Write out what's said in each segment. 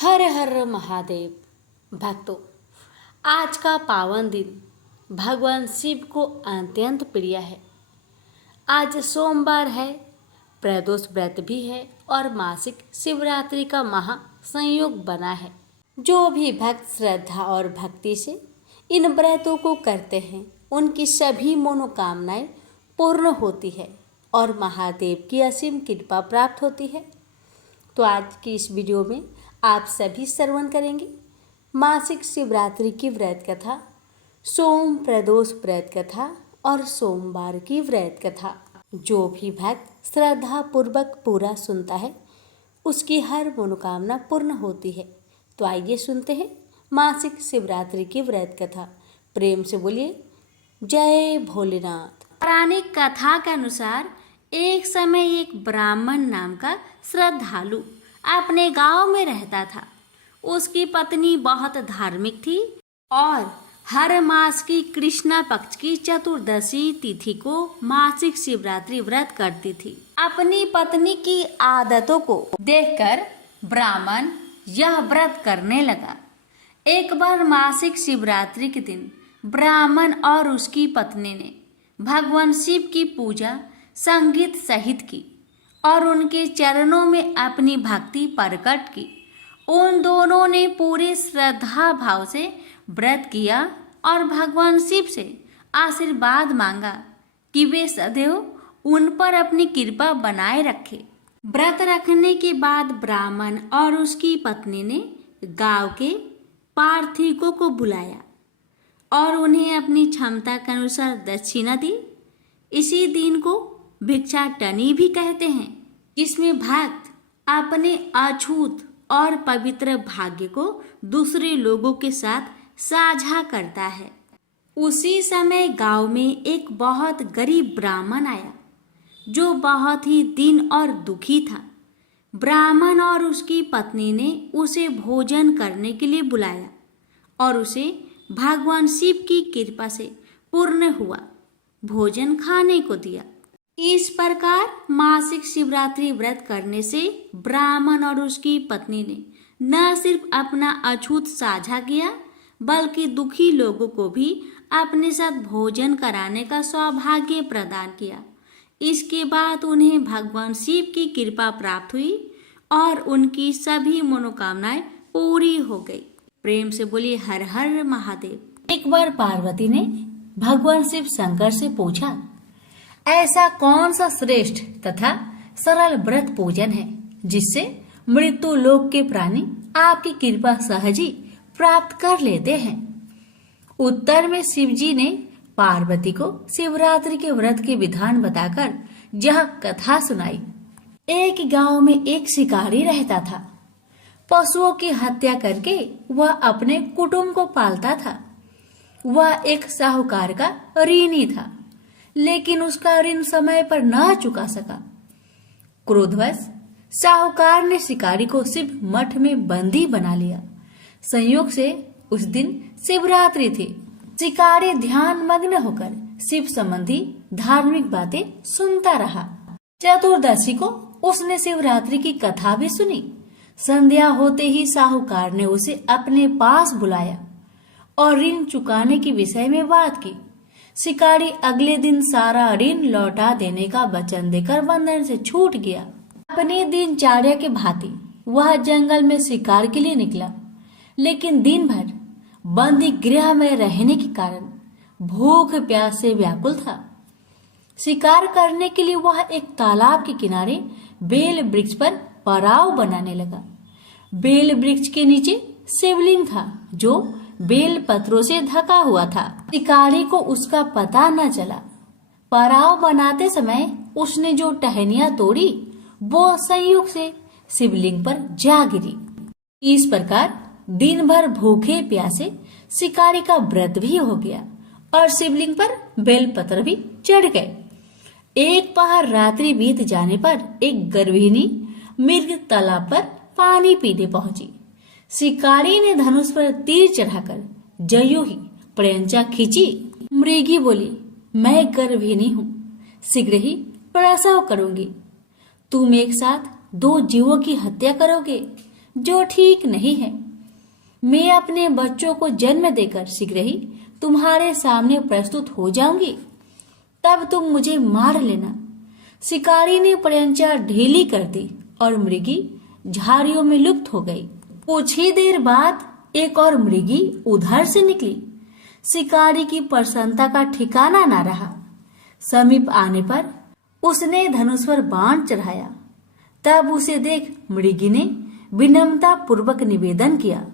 हर हर महादेव। भक्तों, आज का पावन दिन भगवान शिव को अत्यंत प्रिय है। आज सोमवार है, प्रदोष व्रत भी है और मासिक शिवरात्रि का महा संयोग बना है। जो भी भक्त श्रद्धा और भक्ति से इन व्रतों को करते हैं, उनकी सभी मनोकामनाएं पूर्ण होती है और महादेव की असीम कृपा प्राप्त होती है। तो आज की इस वीडियो में आप सभी श्रवण करेंगे मासिक शिवरात्रि की व्रत कथा, सोम प्रदोष व्रत कथा और सोमवार की व्रत कथा। जो भी भक्त श्रद्धा पूर्वक पूरा सुनता है, उसकी हर मनोकामना पूर्ण होती है। तो आइए सुनते हैं मासिक शिवरात्रि की व्रत कथा। प्रेम से बोलिए जय भोलेनाथ। पौराणिक कथा के अनुसार एक समय एक ब्राह्मण नाम का श्रद्धालु अपने गांव में रहता था। उसकी पत्नी बहुत धार्मिक थी और हर मास की कृष्णा पक्ष की चतुर्दशी तिथि को मासिक शिवरात्रि व्रत करती थी। अपनी पत्नी की आदतों को देखकर ब्राह्मण यह व्रत करने लगा। एक बार मासिक शिवरात्रि के दिन ब्राह्मण और उसकी पत्नी ने भगवान शिव की पूजा संगीत सहित की और उनके चरणों में अपनी भक्ति प्रकट की। उन दोनों ने पूरे श्रद्धा भाव से व्रत किया और भगवान शिव से आशीर्वाद मांगा कि वे सदैव उन पर अपनी कृपा बनाए रखे। व्रत रखने के बाद ब्राह्मण और उसकी पत्नी ने गांव के पार्थिकों को बुलाया और उन्हें अपनी क्षमता के अनुसार दक्षिणा दी। इसी दिन को भिक्षाटनी भी कहते हैं, जिसमें भक्त अपने अछूत और पवित्र भाग्य को दूसरे लोगों के साथ साझा करता है। उसी समय गांव में एक बहुत गरीब ब्राह्मण आया, जो बहुत ही दीन और दुखी था। ब्राह्मण और उसकी पत्नी ने उसे भोजन करने के लिए बुलाया और उसे भगवान शिव की कृपा से पूर्ण हुआ भोजन खाने को दिया। इस प्रकार मासिक शिवरात्रि व्रत करने से ब्राह्मण और उसकी पत्नी ने न सिर्फ अपना अछूत साझा किया, बल्कि दुखी लोगों को भी अपने साथ भोजन कराने का सौभाग्य प्रदान किया। इसके बाद उन्हें भगवान शिव की कृपा प्राप्त हुई और उनकी सभी मनोकामनाएं पूरी हो गई। प्रेम से बोलिए हर हर महादेव। एक बार पार्वती ने भगवान शिव शंकर से पूछा, ऐसा कौन सा श्रेष्ठ तथा सरल व्रत पूजन है जिससे मृत्यु लोक के प्राणी आपकी कृपा सहज ही प्राप्त कर लेते हैं। उत्तर में शिव जी ने पार्वती को शिवरात्रि के व्रत के विधान बताकर यह कथा सुनाई। एक गांव में एक शिकारी रहता था। पशुओं की हत्या करके वह अपने कुटुंब को पालता था। वह एक साहूकार का ऋणी था, लेकिन उसका ऋण समय पर न चुका सका। क्रोधवश साहूकार ने शिकारी को शिव मठ में बंदी बना लिया। संयोग से उस दिन शिवरात्रि थी। शिकारी ध्यान मग्न होकर शिव संबंधी धार्मिक बातें सुनता रहा। चतुर्दशी को उसने शिवरात्रि की कथा भी सुनी। संध्या होते ही साहूकार ने उसे अपने पास बुलाया और ऋण चुकाने के विषय में बात की। शिकारी अगले दिन सारा ऋण लौटा देने का वचन देकर बंधन से छूट गया। अपनी दिनचर्या के भांति वह जंगल में शिकार के लिए निकला, लेकिन दिन भर बंदी गृह में रहने के कारण भूख प्यास से व्याकुल था। शिकार करने के लिए वह एक तालाब के किनारे बेल वृक्ष पर पड़ाव बनाने लगा। बेल वृक्ष के नीचे शिवलिंग था, जो बेल पत्रों से ढका हुआ था। शिकारी को उसका पता न चला। पड़ाव बनाते समय उसने जो टहनियां तोड़ी, वो संयोग से शिवलिंग पर जा गिरी। इस प्रकार दिन भर भूखे प्यासे शिकारी का व्रत भी हो गया और शिवलिंग पर बेलपत्र भी चढ़ गए। एक पहर रात्रि बीत जाने पर एक गर्भिणी मृग तालाब पर पानी पीने पहुंची। शिकारी ने धनुष पर तीर चढ़ाकर जयो ही प्रयंचा खींची। मृगी बोली, मैं गर्भिणी हूँ, शीघ्र ही प्रसव करूंगी। तुम एक साथ 2 जीवों की हत्या करोगे, जो ठीक नहीं है। मैं अपने बच्चों को जन्म देकर शीघ्र ही तुम्हारे सामने प्रस्तुत हो जाऊंगी, तब तुम मुझे मार लेना। शिकारी ने प्रयंचा ढीली कर दी और मृगी झाड़ियों में लुप्त हो गई। कुछ ही देर बाद एक और मृगी उधर से निकली। शिकारी की प्रसन्नता का ठिकाना न रहा। समीप आने पर उसने धनुष पर बाण चढ़ाया। तब उसे देख मृगी ने विनम्रता पूर्वक निवेदन किया,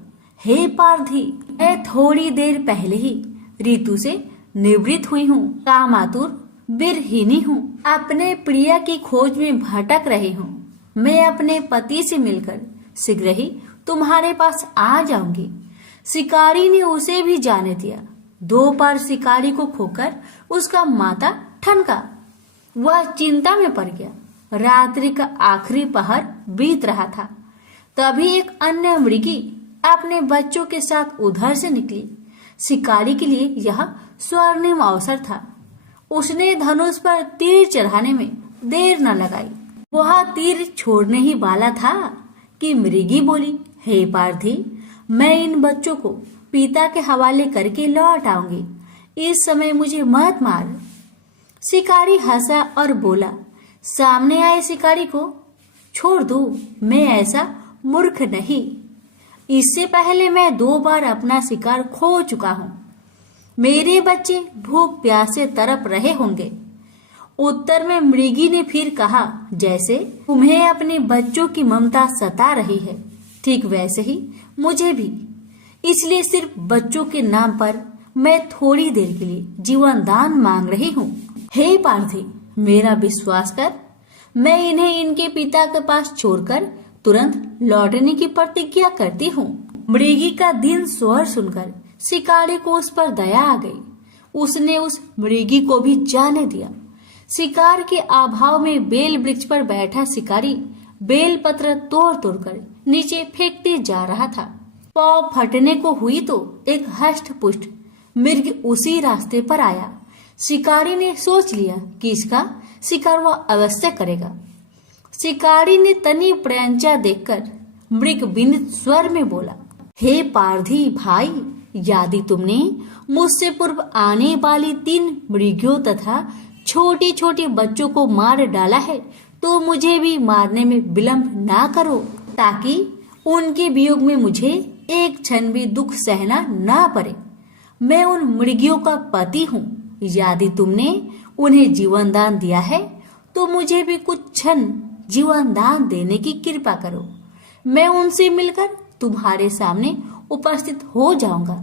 हे पारधी, मैं थोड़ी देर पहले ही ऋतु से निवृत्त हुई हूँ, कामातुर वीरहीनी हूँ, अपने प्रिय की खोज में भटक रही हूँ। मैं अपने पति से मिलकर शीघ्र ही तुम्हारे पास आ जाऊंगी। शिकारी ने उसे भी जाने दिया। 2 बार शिकारी को खोकर उसका माथा ठनका। वह चिंता में पड़ गया। रात्रि का आखिरी पहर बीत रहा था। तभी एक अन्य मृगी अपने बच्चों के साथ उधर से निकली। शिकारी के लिए यह स्वर्णिम अवसर था। उसने धनुष पर तीर चढ़ाने में देर न लगाई। वह तीर छोड़ने ही वाला था कि मृगी बोली, हे पारधी, मैं इन बच्चों को पिता के हवाले करके लौट आऊंगी। इस समय मुझे मत मार। शिकारी हंसा और बोला, सामने आए शिकारी को छोड़ दो, मैं ऐसा मूर्ख नहीं। इससे पहले मैं 2 बार अपना शिकार खो चुका हूँ। मेरे बच्चे भूख प्यास से तड़प रहे होंगे। उत्तर में मृगी ने फिर कहा, जैसे तुम्हें अपने बच्चों की ममता सता रही है, ठीक वैसे ही मुझे भी। इसलिए सिर्फ बच्चों के नाम पर मैं थोड़ी देर के लिए जीवन दान मांग रही हूँ। हे पारधी, मेरा विश्वास कर, मैं इन्हें इनके पिता के पास छोड़कर तुरंत लौटने की प्रतिज्ञा करती हूँ। मृगी का दीन स्वर सुनकर शिकारी को उस पर दया आ गई। उसने उस मृगी को भी जाने दिया। शिकार के अभाव में बेल वृक्ष पर बैठा शिकारी बेल पत्र तोड़ तोड़कर नीचे फेंकते जा रहा था। पाँव फटने को हुई तो एक हष्ट पुष्ट मृग उसी रास्ते पर आया। शिकारी ने सोच लिया कि इसका शिकार वह अवश्य करेगा। शिकारी ने तनी प्रयंचा देखकर मृग विनीत स्वर में बोला, हे पारधी भाई, यदि तुमने मुझसे पूर्व आने वाली 3 मृगियों तथा छोटे छोटे बच्चों को मार डाला है तो मुझे भी मारने में विलंब ना करो, ताकि उनके वियोग में मुझे एक क्षण भी दुख सहना ना पड़े। मैं उन मृगियों का पति हूँ। यदि तुमने उन्हें जीवन दान दिया है तो मुझे भी कुछ क्षण जीवन दान देने की कृपा करो। मैं उनसे मिलकर तुम्हारे सामने उपस्थित हो जाऊंगा।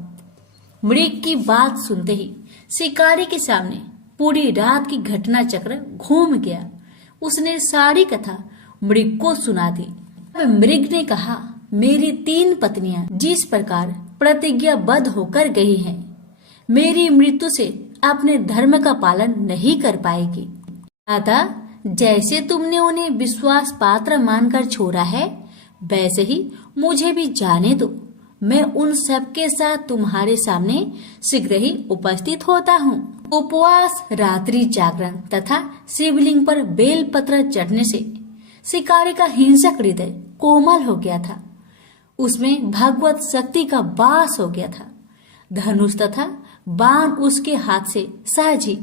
मृग की बात सुनते ही शिकारी के सामने पूरी रात की घटना चक्र घूम गया। उसने सारी कथा मृग को सुना दी। मृग ने कहा, मेरी 3 पत्नियां जिस प्रकार प्रतिज्ञाबद्ध होकर गई हैं, मेरी मृत्यु से अपने धर्म का पालन नहीं कर पाएगी। अतः जैसे तुमने उन्हें विश्वास पात्र मानकर छोड़ा है, वैसे ही मुझे भी जाने दो। मैं उन सबके साथ तुम्हारे सामने शीघ्र ही उपस्थित होता हूँ। उपवास, रात्रि जागरण तथा शिवलिंग पर बेल पत्र चढ़ने से शिकारी का हिंसक हृदय कोमल हो गया था। उसमें भगवत शक्ति का वास हो गया था। धनुष तथा बाण उसके हाथ से सहज ही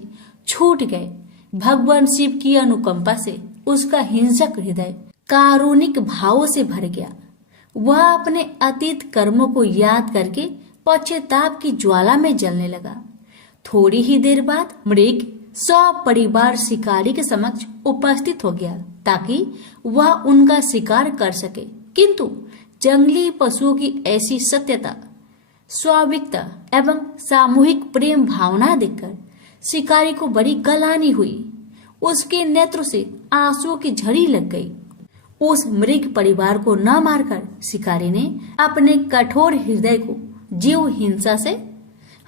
छूट गए। भगवान शिव की अनुकंपा से उसका हिंसक हृदय कारुणिक भावों से भर गया। वह अपने अतीत कर्मों को याद करके पश्चाताप की ज्वाला में जलने लगा। थोड़ी ही देर बाद मृग परिवार शिकारी के समक्ष उपस्थित हो गया ताकि वह उनका शिकार कर सके। किंतु जंगली पशुओं की ऐसी सत्यता, स्वाभाविकता एवं सामूहिक प्रेम भावना देखकर शिकारी को बड़ी गलानी हुई। उसके नेत्र से आंसुओं की झड़ी लग गई। उस मृग परिवार को न मारकर शिकारी ने अपने कठोर हृदय को जीव हिंसा से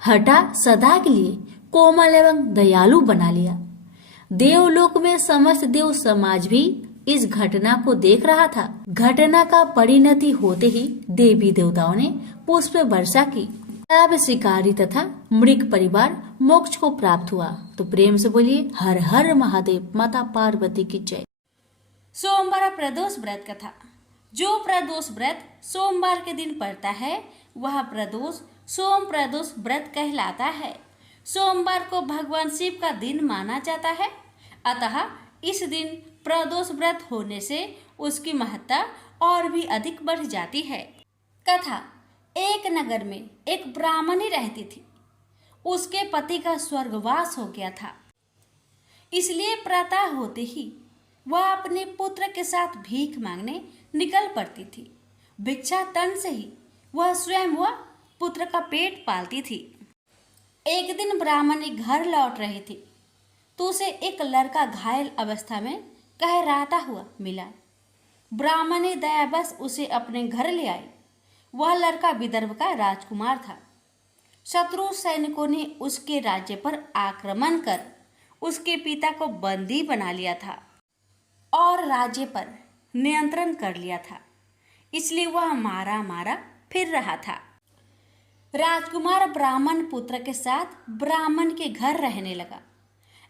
हटा सदा के लिए कोमल एवं दयालु बना लिया। देवलोक में समस्त देव समाज भी इस घटना को देख रहा था। घटना का परिणति होते ही देवी देवताओं ने पुष्प वर्षा की। तब शिकारी तथा मृग परिवार मोक्ष को प्राप्त हुआ। तो प्रेम से बोलिए हर हर महादेव, माता पार्वती की जय। सोमवार प्रदोष व्रत कथा। जो प्रदोष व्रत सोमवार के दिन पड़ता है वह प्रदोष सोम प्रदोष व्रत कहलाता है। सोमवार को भगवान शिव का दिन माना जाता है, अतः इस दिन प्रदोष व्रत होने से उसकी महत्ता और भी अधिक बढ़ जाती है। कथा। एक नगर में एक ब्राह्मणी रहती थी। उसके पति का स्वर्गवास हो गया था, इसलिए प्रातः होते ही वह अपने पुत्र के साथ भीख मांगने निकल पड़ती थी। भिक्षाटन से ही वह स्वयं व पुत्र का पेट पालती थी। एक दिन ब्राह्मणी घर लौट रही थी तो उसे एक लड़का घायल अवस्था में कहराता हुआ मिला। ब्राह्मणी दयावश उसे अपने घर ले आई। वह लड़का विदर्भ का राजकुमार था। शत्रु सैनिकों ने उसके राज्य पर आक्रमण कर उसके पिता को बंदी बना लिया था और राज्य पर नियंत्रण कर लिया था, इसलिए वह मारा मारा फिर रहा था। राजकुमार ब्राह्मण पुत्र के साथ ब्राह्मण के घर रहने लगा।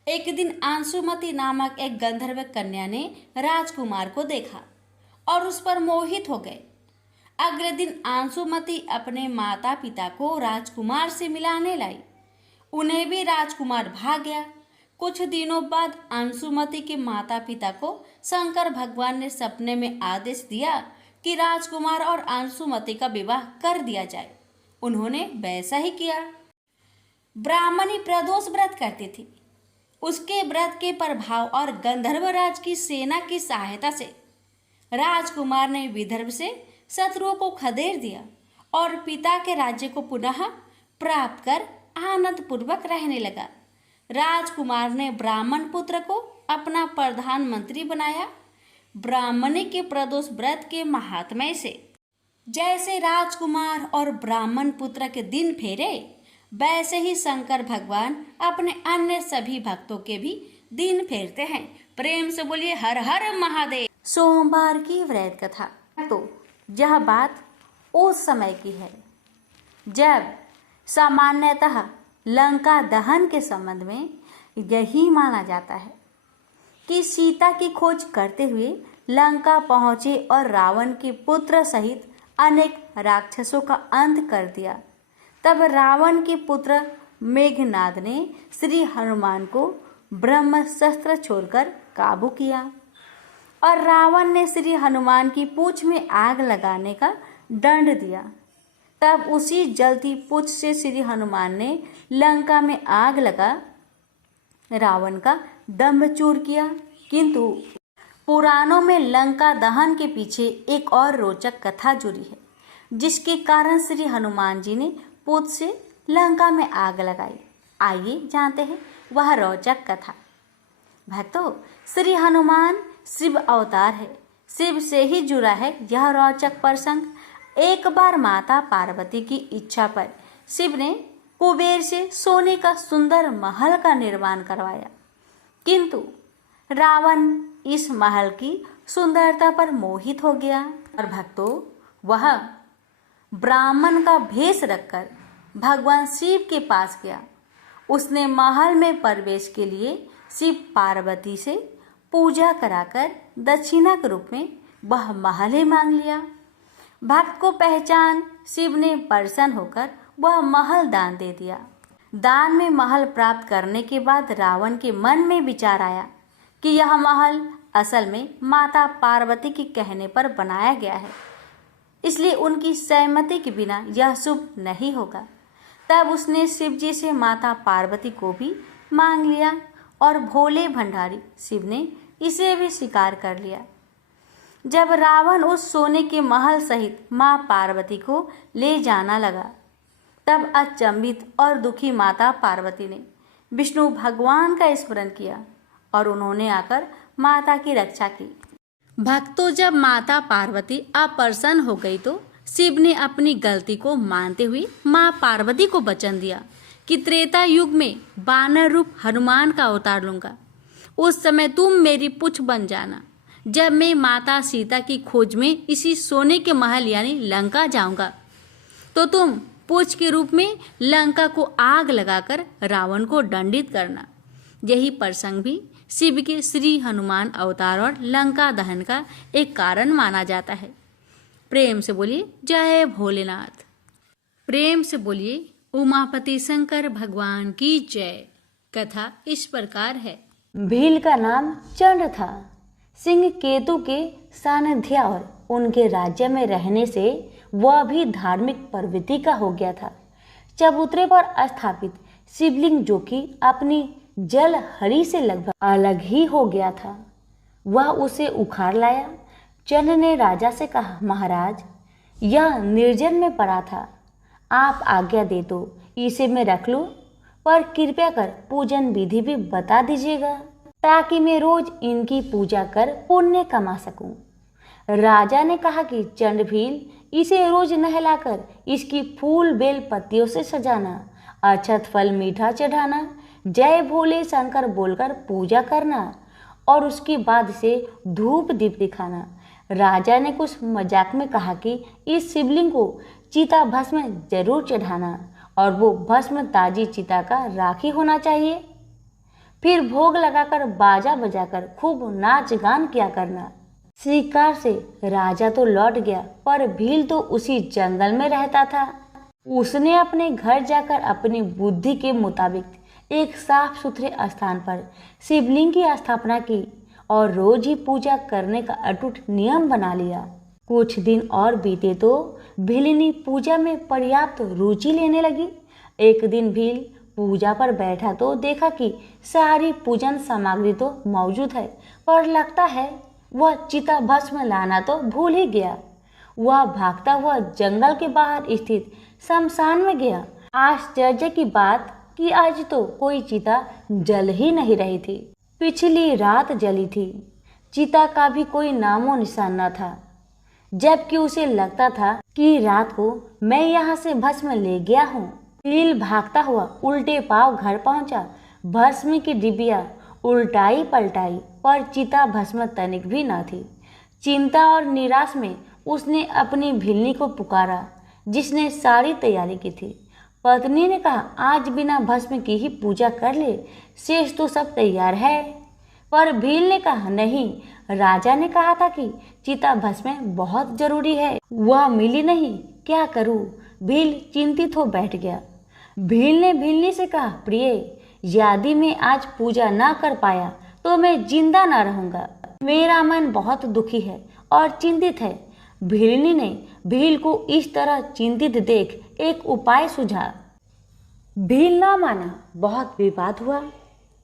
एक दिन अंशुमति नामक एक गंधर्व कन्या ने राजकुमार को देखा और उस पर मोहित हो गए। अगले दिन अंशुमति अपने माता पिता को राजकुमार से मिलाने लाई। उन्हें भी राजकुमार भाग गया। कुछ दिनों बाद अंशुमति के माता पिता को शंकर भगवान ने सपने में आदेश दिया कि राजकुमार और अंशुमति का विवाह कर दिया जाए। उन्होंने वैसा ही किया। ब्राह्मणी प्रदोष व्रत करती थी। उसके व्रत के प्रभाव और गंधर्वराज की सेना की सहायता से राजकुमार ने विदर्भ से शत्रुओं को खदेड़ दिया और पिता के राज्य को पुनः प्राप्त कर आनंद पूर्वक रहने लगा। राजकुमार ने ब्राह्मण पुत्र को अपना प्रधानमंत्री बनाया। ब्राह्मणी के प्रदोष व्रत के महात्म्य से जैसे राजकुमार और ब्राह्मण पुत्र के दिन फेरे, वैसे ही शंकर भगवान अपने अन्य सभी भक्तों के भी दिन फेरते हैं। प्रेम से बोलिए हर हर महादेव। सोमवार की व्रत कथा। तो यह बात उस समय की है जब सामान्यतः लंका दहन के संबंध में यही माना जाता है कि सीता की खोज करते हुए लंका पहुंचे और रावण के पुत्र सहित अनेक राक्षसों का अंत कर दिया। तब रावण के पुत्र मेघनाद ने श्री हनुमान को ब्रह्मशस्त्र छोड़कर काबू किया और रावण ने श्री हनुमान की पूंछ में आग लगाने का दंड दिया। तब उसी जलती पूंछ से श्री हनुमान ने लंका में आग लगा रावण का दम्भचूर किया। किंतु पुराणों में लंका दहन के पीछे एक और रोचक कथा जुड़ी है, जिसके कारण श्री हनुमान जी ने पूंछ से लंका में आग लगाई। आइए जानते हैं वह रोचक कथा। भक्तों, श्री हनुमान शिव अवतार है। शिव से ही जुड़ा है यह रोचक प्रसंग। एक बार माता पार्वती की इच्छा पर शिव ने कुबेर से सोने का सुंदर महल का निर्माण करवाया, किंतु रावण इस महल की सुंदरता पर मोहित हो गया और भक्तों, वह ब्राह्मण का भेष रखकर भगवान शिव के पास गया। उसने महल में प्रवेश के लिए शिव पार्वती से पूजा कराकर दक्षिणा के रूप में वह महल ही मांग लिया। भक्त को पहचान शिव ने प्रसन्न होकर वह महल दान दे दिया। दान में महल प्राप्त करने के बाद रावण के मन में विचार आया कि यह महल असल में माता पार्वती के कहने पर बनाया गया है, इसलिए उनकी सहमति के बिना यह शुभ नहीं होगा। तब उसने शिव जी से माता पार्वती को भी मांग लिया और भोले भंडारी शिव ने इसे भी स्वीकार कर लिया। जब रावण उस सोने के महल सहित मां पार्वती को ले जाना लगा, तब अचंभित और दुखी माता पार्वती ने विष्णु भगवान का स्मरण किया और उन्होंने आकर माता की रक्षा की। भक्तों, जब माता पार्वती अप्रसन्न हो गई तो शिव ने अपनी गलती को मानते हुए मां पार्वती को वचन दिया कि त्रेता युग में वानर रूप हनुमान का अवतार लूंगा। उस समय तुम मेरी पूंछ बन जाना। जब मैं माता सीता की खोज में इसी सोने के महल यानी लंका जाऊंगा, तो तुम पूंछ के रूप में लंका को आग लगाकर रावण को दंडित करना। यही प्रसंग भी शिव के श्री हनुमान अवतार और लंका दहन का एक कारण माना जाता है। प्रेम से बोलिए जय भोलेनाथ। प्रेम से बोलिए उमापति शंकर भगवान की जय। कथा इस प्रकार है। भील का नाम चंड था। सिंह केतु के सानिध्य और उनके राज्य में रहने से वह भी धार्मिक प्रवृत्ति का हो गया था। चबूतरे पर स्थापित शिवलिंग, जो कि अपनी जल हरी से लगभग अलग ही हो गया था, वह उसे उखाड़ लाया। चंद ने राजा से कहा, महाराज, यह निर्जन में पड़ा था, आप आज्ञा दे तो इसे मैं रख लूं, पर कृपया कर पूजन विधि भी बता दीजिएगा ताकि मैं रोज इनकी पूजा कर पुण्य कमा सकूं। राजा ने कहा कि चंड भील, इसे रोज नहलाकर इसकी फूल बेल पत्तियों से सजाना, अक्षत फल मीठा चढ़ाना, जय भोले शंकर बोलकर पूजा करना और उसके बाद इसे धूप दीप दिखाना। राजा ने कुछ मजाक में कहा कि इस शिवलिंग को चिता भस्म जरूर चढ़ाना और वो भस्म ताजी चिता का राखी होना चाहिए। फिर भोग लगाकर बाजा बजाकर खूब नाच गान किया करना। शिकार से राजा तो लौट गया, पर भील तो उसी जंगल में रहता था। उसने अपने घर जाकर अपनी बुद्धि के मुताबिक एक साफ सुथरे स्थान पर शिवलिंग की स्थापना की और रोज ही पूजा करने का अटूट नियम बना लिया। कुछ दिन और बीते तो भीलनी पूजा में पर्याप्त रुचि लेने लगी। एक दिन भील पूजा पर बैठा तो देखा कि सारी पूजन सामग्री तो मौजूद है, पर लगता है वह चिता भस्म लाना तो भूल ही गया। वह भागता हुआ जंगल के बाहर स्थित शमशान में गया। आश्चर्य की बात कि आज तो कोई चिता जल ही नहीं रही थी। पिछली रात जली थी। चिता का भी कोई नामो निशान न था, जबकि उसे लगता था कि रात को मैं यहाँ से भस्म ले गया हूँ। भील भागता हुआ उल्टे पांव घर पहुंचा। भस्म की डिबिया उल्टाई पलटाई, पर चिता भस्म तनिक भी न थी। चिंता और निराश में उसने अपनी भिलनी को पुकारा, जिसने सारी तैयारी की थी। पत्नी ने कहा, आज बिना भस्म की ही पूजा कर ले, शेष तो सब तैयार है। पर भील ने कहा, नहीं, राजा ने कहा था कि चिता भस्म बहुत जरूरी है, वह मिली नहीं, क्या करूं? भील चिंतित हो बैठ गया। भील ने भिलनी से कहा, प्रिय, यदि मैं आज पूजा ना कर पाया तो मैं जिंदा ना रहूंगा। मेरा मन बहुत दुखी है और चिंतित है। भिलनी ने भील को इस तरह चिंतित देख एक उपाय सुझा। भील ना माना। बहुत विवाद हुआ।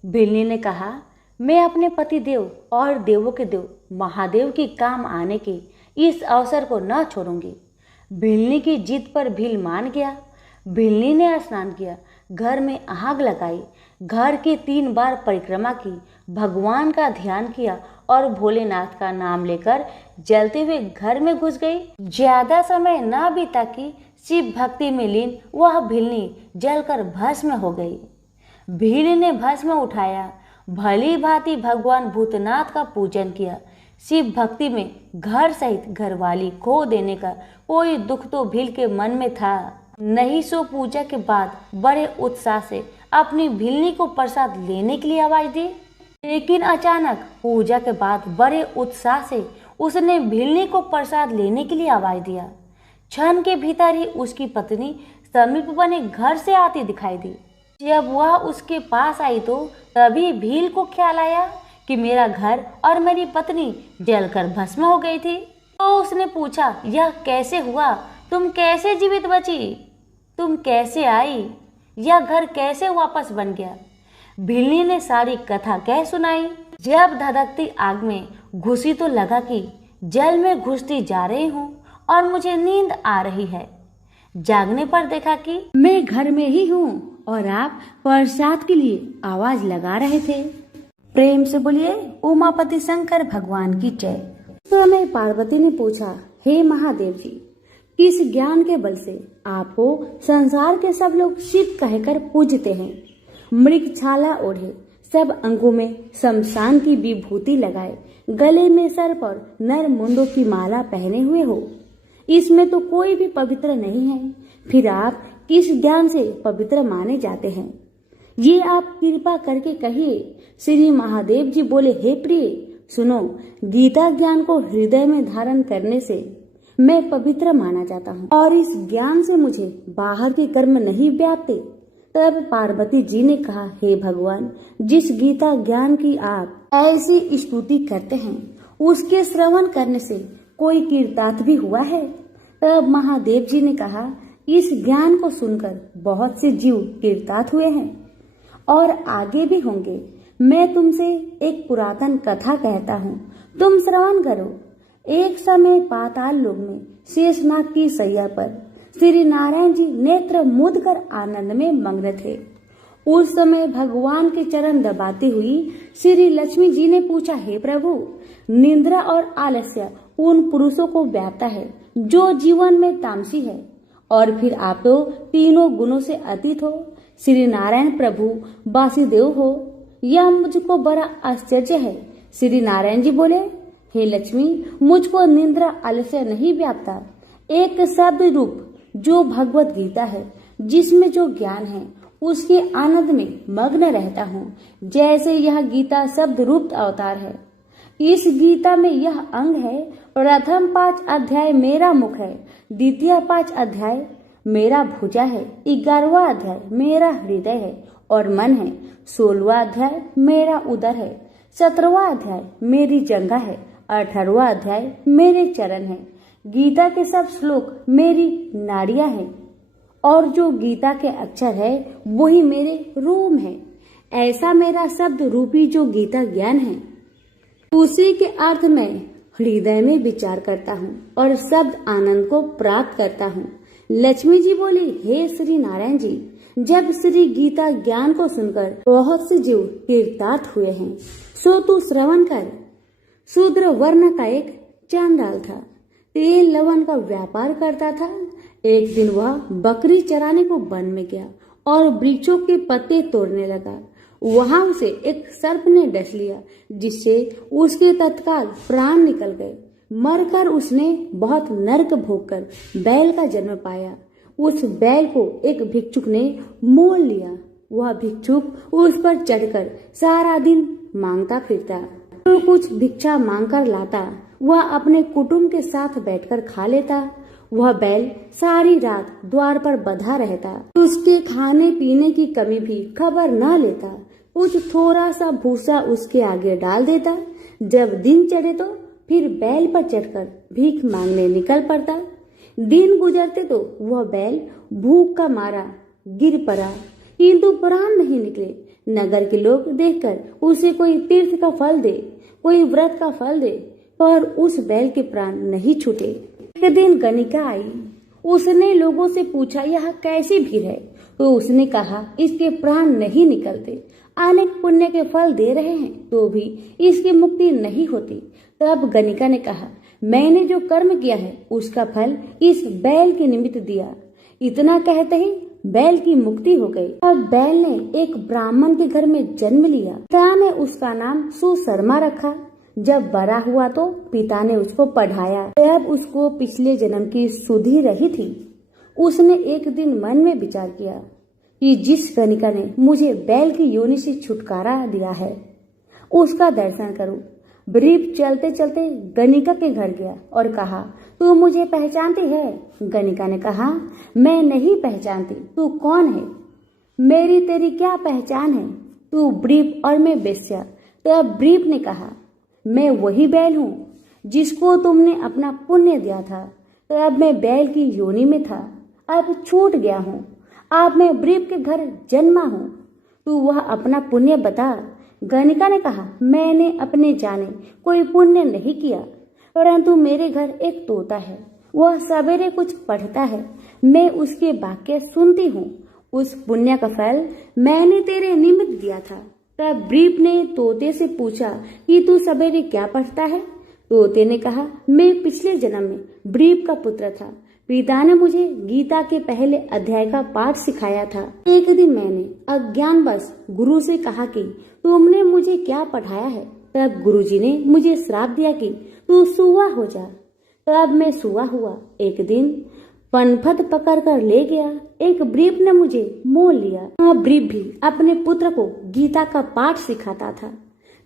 भिलनी ने कहा, मैं अपने पति देव और देवों के देव महादेव की काम आने के इस अवसर को न छोड़ूंगी। भिलनी की जिद पर भील मान गया। भिलनी ने स्नान किया, घर में आग लगाई, घर की 3 बार परिक्रमा की, भगवान का ध्यान किया और भोलेनाथ का नाम लेकर जलते हुए घर में घुस गई। ज्यादा समय न बीता कि शिव भक्ति में लीन वह भिलनी जलकर भस्म हो गई। भील ने भस्म उठाया, भली भांति भगवान भूतनाथ का पूजन किया। शिव भक्ति में घर सहित घरवाली खो देने का कोई दुख तो भील के मन में था नहीं। सो पूजा के बाद बड़े उत्साह से अपनी भिलनी को प्रसाद लेने के लिए आवाज दी, लेकिन अचानक पूजा के बाद बड़े उत्साह से उसने भिलनी को प्रसाद लेने के लिए आवाज दिया। क्षण के भीतर ही उसकी पत्नी समीप बने घर से आती दिखाई दी। जब वह उसके पास आई तो तभी भील को ख्याल आया कि मेरा घर और मेरी पत्नी जलकर भस्म हो गई थी। तो उसने पूछा, यह कैसे हुआ? तुम कैसे जीवित बची? तुम कैसे आई? यह घर कैसे वापस बन गया? भिलनी ने सारी कथा कह सुनाई। जब धधकती आग में घुसी तो लगा कि जल में घुसती जा रही हूँ और मुझे नींद आ रही है। जागने पर देखा कि मैं घर में ही हूँ और आप प्रसाद के लिए आवाज लगा रहे थे। प्रेम से बोलिए उमापति शंकर भगवान की जय। समय पार्वती ने पूछा, हे महादेव जी, किस ज्ञान के बल से आपको संसार के सब लोग शिव कहकर पूजते हैं? मृग छाला ओढ़े, सब अंगों में शमशान की विभूति लगाए, गले में सर्प और नर मुंडों की माला पहने हुए हो, इसमें तो कोई भी पवित्र नहीं है। फिर आप किस ध्यान से पवित्र माने जाते हैं? ये आप कृपा करके कहिए। श्री महादेव जी बोले, हे प्रिय, सुनो, गीता ज्ञान को हृदय में धारण करने से मैं पवित्र माना जाता हूँ और इस ज्ञान से मुझे बाहर के कर्म नहीं व्यापते। तब पार्वती जी ने कहा, हे भगवान, जिस गीता ज्ञान की आप ऐसी स्तुति करते हैं उसके श्रवण करने से कोई कीर्तार्थ भी हुआ है? तब महादेव जी ने कहा, इस ज्ञान को सुनकर बहुत से जीव कीर्तार्थ हुए हैं और आगे भी होंगे। मैं तुमसे एक पुरातन कथा कहता हूँ, तुम श्रवण करो। एक समय पाताल लोक में शेषनाग की सैया पर श्री नारायण जी नेत्र मूंद कर आनंद में मग्न थे। उस समय भगवान के चरण दबाती हुई श्री लक्ष्मी जी ने पूछा, हे प्रभु, निंद्रा और आलस्य उन पुरुषों को व्यापता है जो जीवन में तामसी है, और फिर आप तो तीनों गुणों से अतीत हो, श्री नारायण प्रभु वासुदेव हो। यह मुझको बड़ा आश्चर्य है। श्री नारायण जी बोले, हे लक्ष्मी, मुझको निंद्रा आलस्य नहीं व्यापता। एक शब्द रूप जो भगवत गीता है, जिसमें जो ज्ञान है, उसके आनंद में मग्न रहता हूँ। जैसे यह गीता शब्द रूप अवतार है। इस गीता में यह अंग है, प्रथम 5 अध्याय मेरा मुख है, द्वितीय 5 अध्याय मेरा भुजा है, 11वां अध्याय मेरा हृदय है और मन है, 16वां अध्याय मेरा उदर है, 17वां अध्याय मेरी जंघा है, 18वां अध्याय मेरे चरण है। गीता के सब श्लोक मेरी नाड़ियां हैं और जो गीता के अक्षर है वही मेरे रोम है। ऐसा मेरा शब्द रूपी जो गीता ज्ञान है, उसी के अर्थ में हृदय में विचार करता हूँ और शब्द आनंद को प्राप्त करता हूँ। लक्ष्मी जी बोली, हे श्री नारायण जी, जब श्री गीता ज्ञान को सुनकर बहुत से जीव कीर्तार्थ हुए हैं, सो तू श्रवण कर। शूद्र वर्ण का एक चांडाल था, तेल लवण का व्यापार करता था। एक दिन वह बकरी चराने को वन में गया और वृक्षों के पत्ते तोड़ने लगा। वहां उसे एक सर्प ने डस लिया, जिससे उसके तत्काल प्राण निकल गए। मरकर उसने बहुत नरक भोगकर बैल का जन्म पाया। उस बैल को एक भिक्षुक ने मोल लिया। वह भिक्षुक उस पर चढ़कर सारा दिन मांगता फिरता, तो कुछ भिक्षा मांगकर लाता वह अपने कुटुंब के साथ बैठकर खा लेता। वह बैल सारी रात द्वार पर बंधा रहता, उसके खाने पीने की कमी भी खबर न लेता। कुछ थोड़ा सा भूसा उसके आगे डाल देता। जब दिन चढ़े तो फिर बैल पर चढ़कर भीख मांगने निकल पड़ता। दिन गुजरते तो वह बैल भूख का मारा गिर पड़ा, किंतु प्राण नहीं निकले। नगर के लोग देखकर उसे कोई तीर्थ का फल दे, कोई व्रत का फल दे, पर उस बैल के प्राण नहीं छूटे। एक दिन गणिका आई। उसने लोगों से पूछा, यह कैसी भीड़ है? तो उसने कहा, इसके प्राण नहीं निकलते, अनेक पुण्य के फल दे रहे हैं तो भी इसकी मुक्ति नहीं होती। तब गणिका ने कहा, मैंने जो कर्म किया है उसका फल इस बैल के निमित्त दिया। इतना कहते ही बैल की मुक्ति हो गई। अब बैल ने एक ब्राह्मण के घर में जन्म लिया। पिता ने उसका नाम सुशर्मा रखा। जब बड़ा हुआ तो पिता ने उसको पढ़ाया। तब उसको पिछले जन्म की सुधि रही थी। उसने एक दिन मन में विचार किया कि जिस गणिका ने मुझे बैल की योनि से छुटकारा दिया है उसका दर्शन करूं। ब्रीफ चलते चलते गणिका के घर गया और कहा, तू मुझे पहचानती है? गणिका ने कहा, मैं नहीं पहचानती, तू कौन है? मेरी तेरी क्या पहचान है? तू ब्रीफ और मैं बेस्या। तब ब्रीफ ने कहा, मैं वही बैल हूँ जिसको तुमने अपना पुण्य दिया था। तब मैं बैल की योनि में था, अब छूट गया हूँ। अब मैं ब्रीफ के घर जन्मा हूँ, तू वह अपना पुण्य बता। गणिका ने कहा, मैंने अपने जाने कोई पुण्य नहीं किया, परंतु मेरे घर एक तोता है, वह सवेरे कुछ पढ़ता है, मैं उसके वाक्य सुनती हूँ। उस पुण्य का फल मैंने तेरे निमित्त दिया था। तब ब्रीफ ने तोते से पूछा कि तू सवेरे क्या पढ़ता है? तोते ने कहा, मैं पिछले जन्म में ब्रीफ का पुत्र था। पिता ने मुझे गीता के पहले अध्याय का पाठ सिखाया था। एक दिन मैंने अज्ञानवश गुरु से कहा कि तुमने मुझे क्या पढ़ाया है? तब गुरुजी ने मुझे श्राप दिया कि तू सुआ हो जा। तब मैं सुआ हुआ। एक दिन पनपत पकड़ कर ले गया। एक ब्रीफ ने मुझे मोल लिया। ब्रीफ भी अपने पुत्र को गीता का पाठ सिखाता था।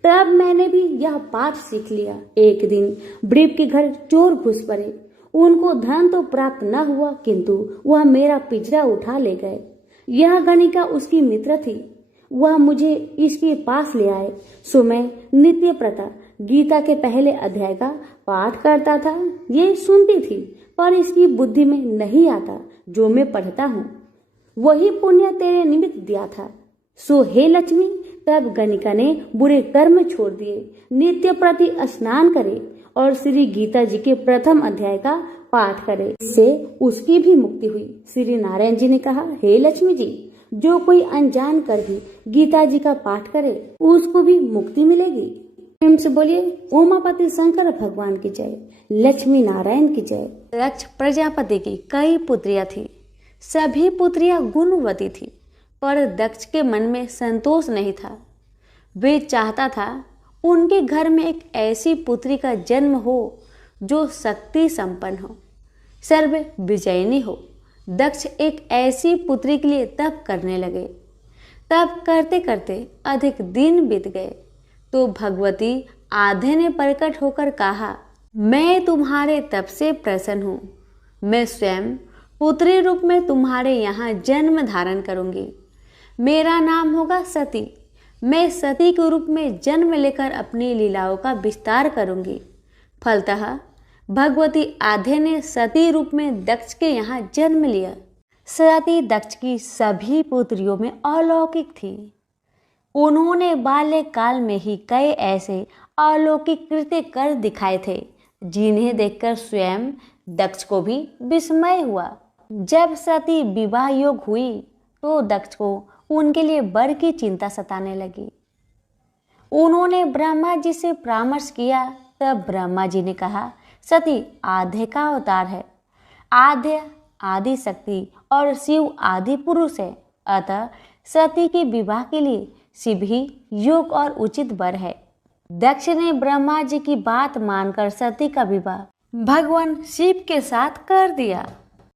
तब मैंने भी यह पाठ सीख लिया। एक दिन ब्रीफ के घर चोर घुस पड़े। उनको धन तो प्राप्त न हुआ, किंतु वह मेरा पिंजरा उठा ले गए। यह गणिका उसकी मित्र थी, वह मुझे इसके पास ले आए। सो मैं नित्य प्रथा गीता के पहले अध्याय का पाठ करता था। ये सुनती थी, पर इसकी बुद्धि में नहीं आता जो मैं पढ़ता हूँ। वही पुण्य तेरे निमित्त दिया था। सो हे लक्ष्मी, तब गणिका ने बुरे कर्म छोड़ दिए, नित्य प्रति स्नान करे और श्री गीता जी के प्रथम अध्याय का पाठ करे। इससे उसकी भी मुक्ति हुई। श्री नारायण जी ने कहा, हे लक्ष्मी जी, जो कोई अनजान कर भी गीता जी का पाठ करे उसको भी मुक्ति मिलेगी। प्रेम से बोलिए उमापति शंकर भगवान की जय, लक्ष्मी नारायण की जय। दक्ष प्रजापति की कई पुत्रियां थी, सभी पुत्रियां गुणवती थी, पर दक्ष के मन में संतोष नहीं था। वे चाहता था उनके घर में एक ऐसी पुत्री का जन्म हो जो शक्ति संपन्न हो, सर्व विजयिनी हो। दक्ष एक ऐसी पुत्री के लिए तप करने लगे। तप करते करते अधिक दिन बीत गए तो भगवती आधे ने प्रकट होकर कहा, मैं तुम्हारे तप से प्रसन्न हूँ। मैं स्वयं पुत्री रूप में तुम्हारे यहाँ जन्म धारण करूँगी। मेरा नाम होगा सती। मैं सती के रूप में जन्म लेकर अपनी लीलाओं का विस्तार करूँगी। फलतः भगवती आधे ने सती रूप में दक्ष के यहाँ जन्म लिया। सती दक्ष की सभी पुत्रियों में अलौकिक थी। उन्होंने बाल्यकाल में ही कई ऐसे अलौकिक कृत्य कर दिखाए थे जिन्हें देखकर स्वयं दक्ष को भी विस्मय हुआ। जब सती विवाह योग हुई तो दक्ष को उनके लिए वर की चिंता सताने लगी। उन्होंने ब्रह्मा जी से परामर्श किया। तब ब्रह्मा जी ने कहा, सती आधे का अवतार है। आद्य आदि शक्ति और शिव आदि पुरुष है, अतः सती के विवाह के लिए शिव ही योग और उचित वर है। दक्ष ने ब्रह्मा जी की बात मानकर सती का विवाह भगवान शिव के साथ कर दिया।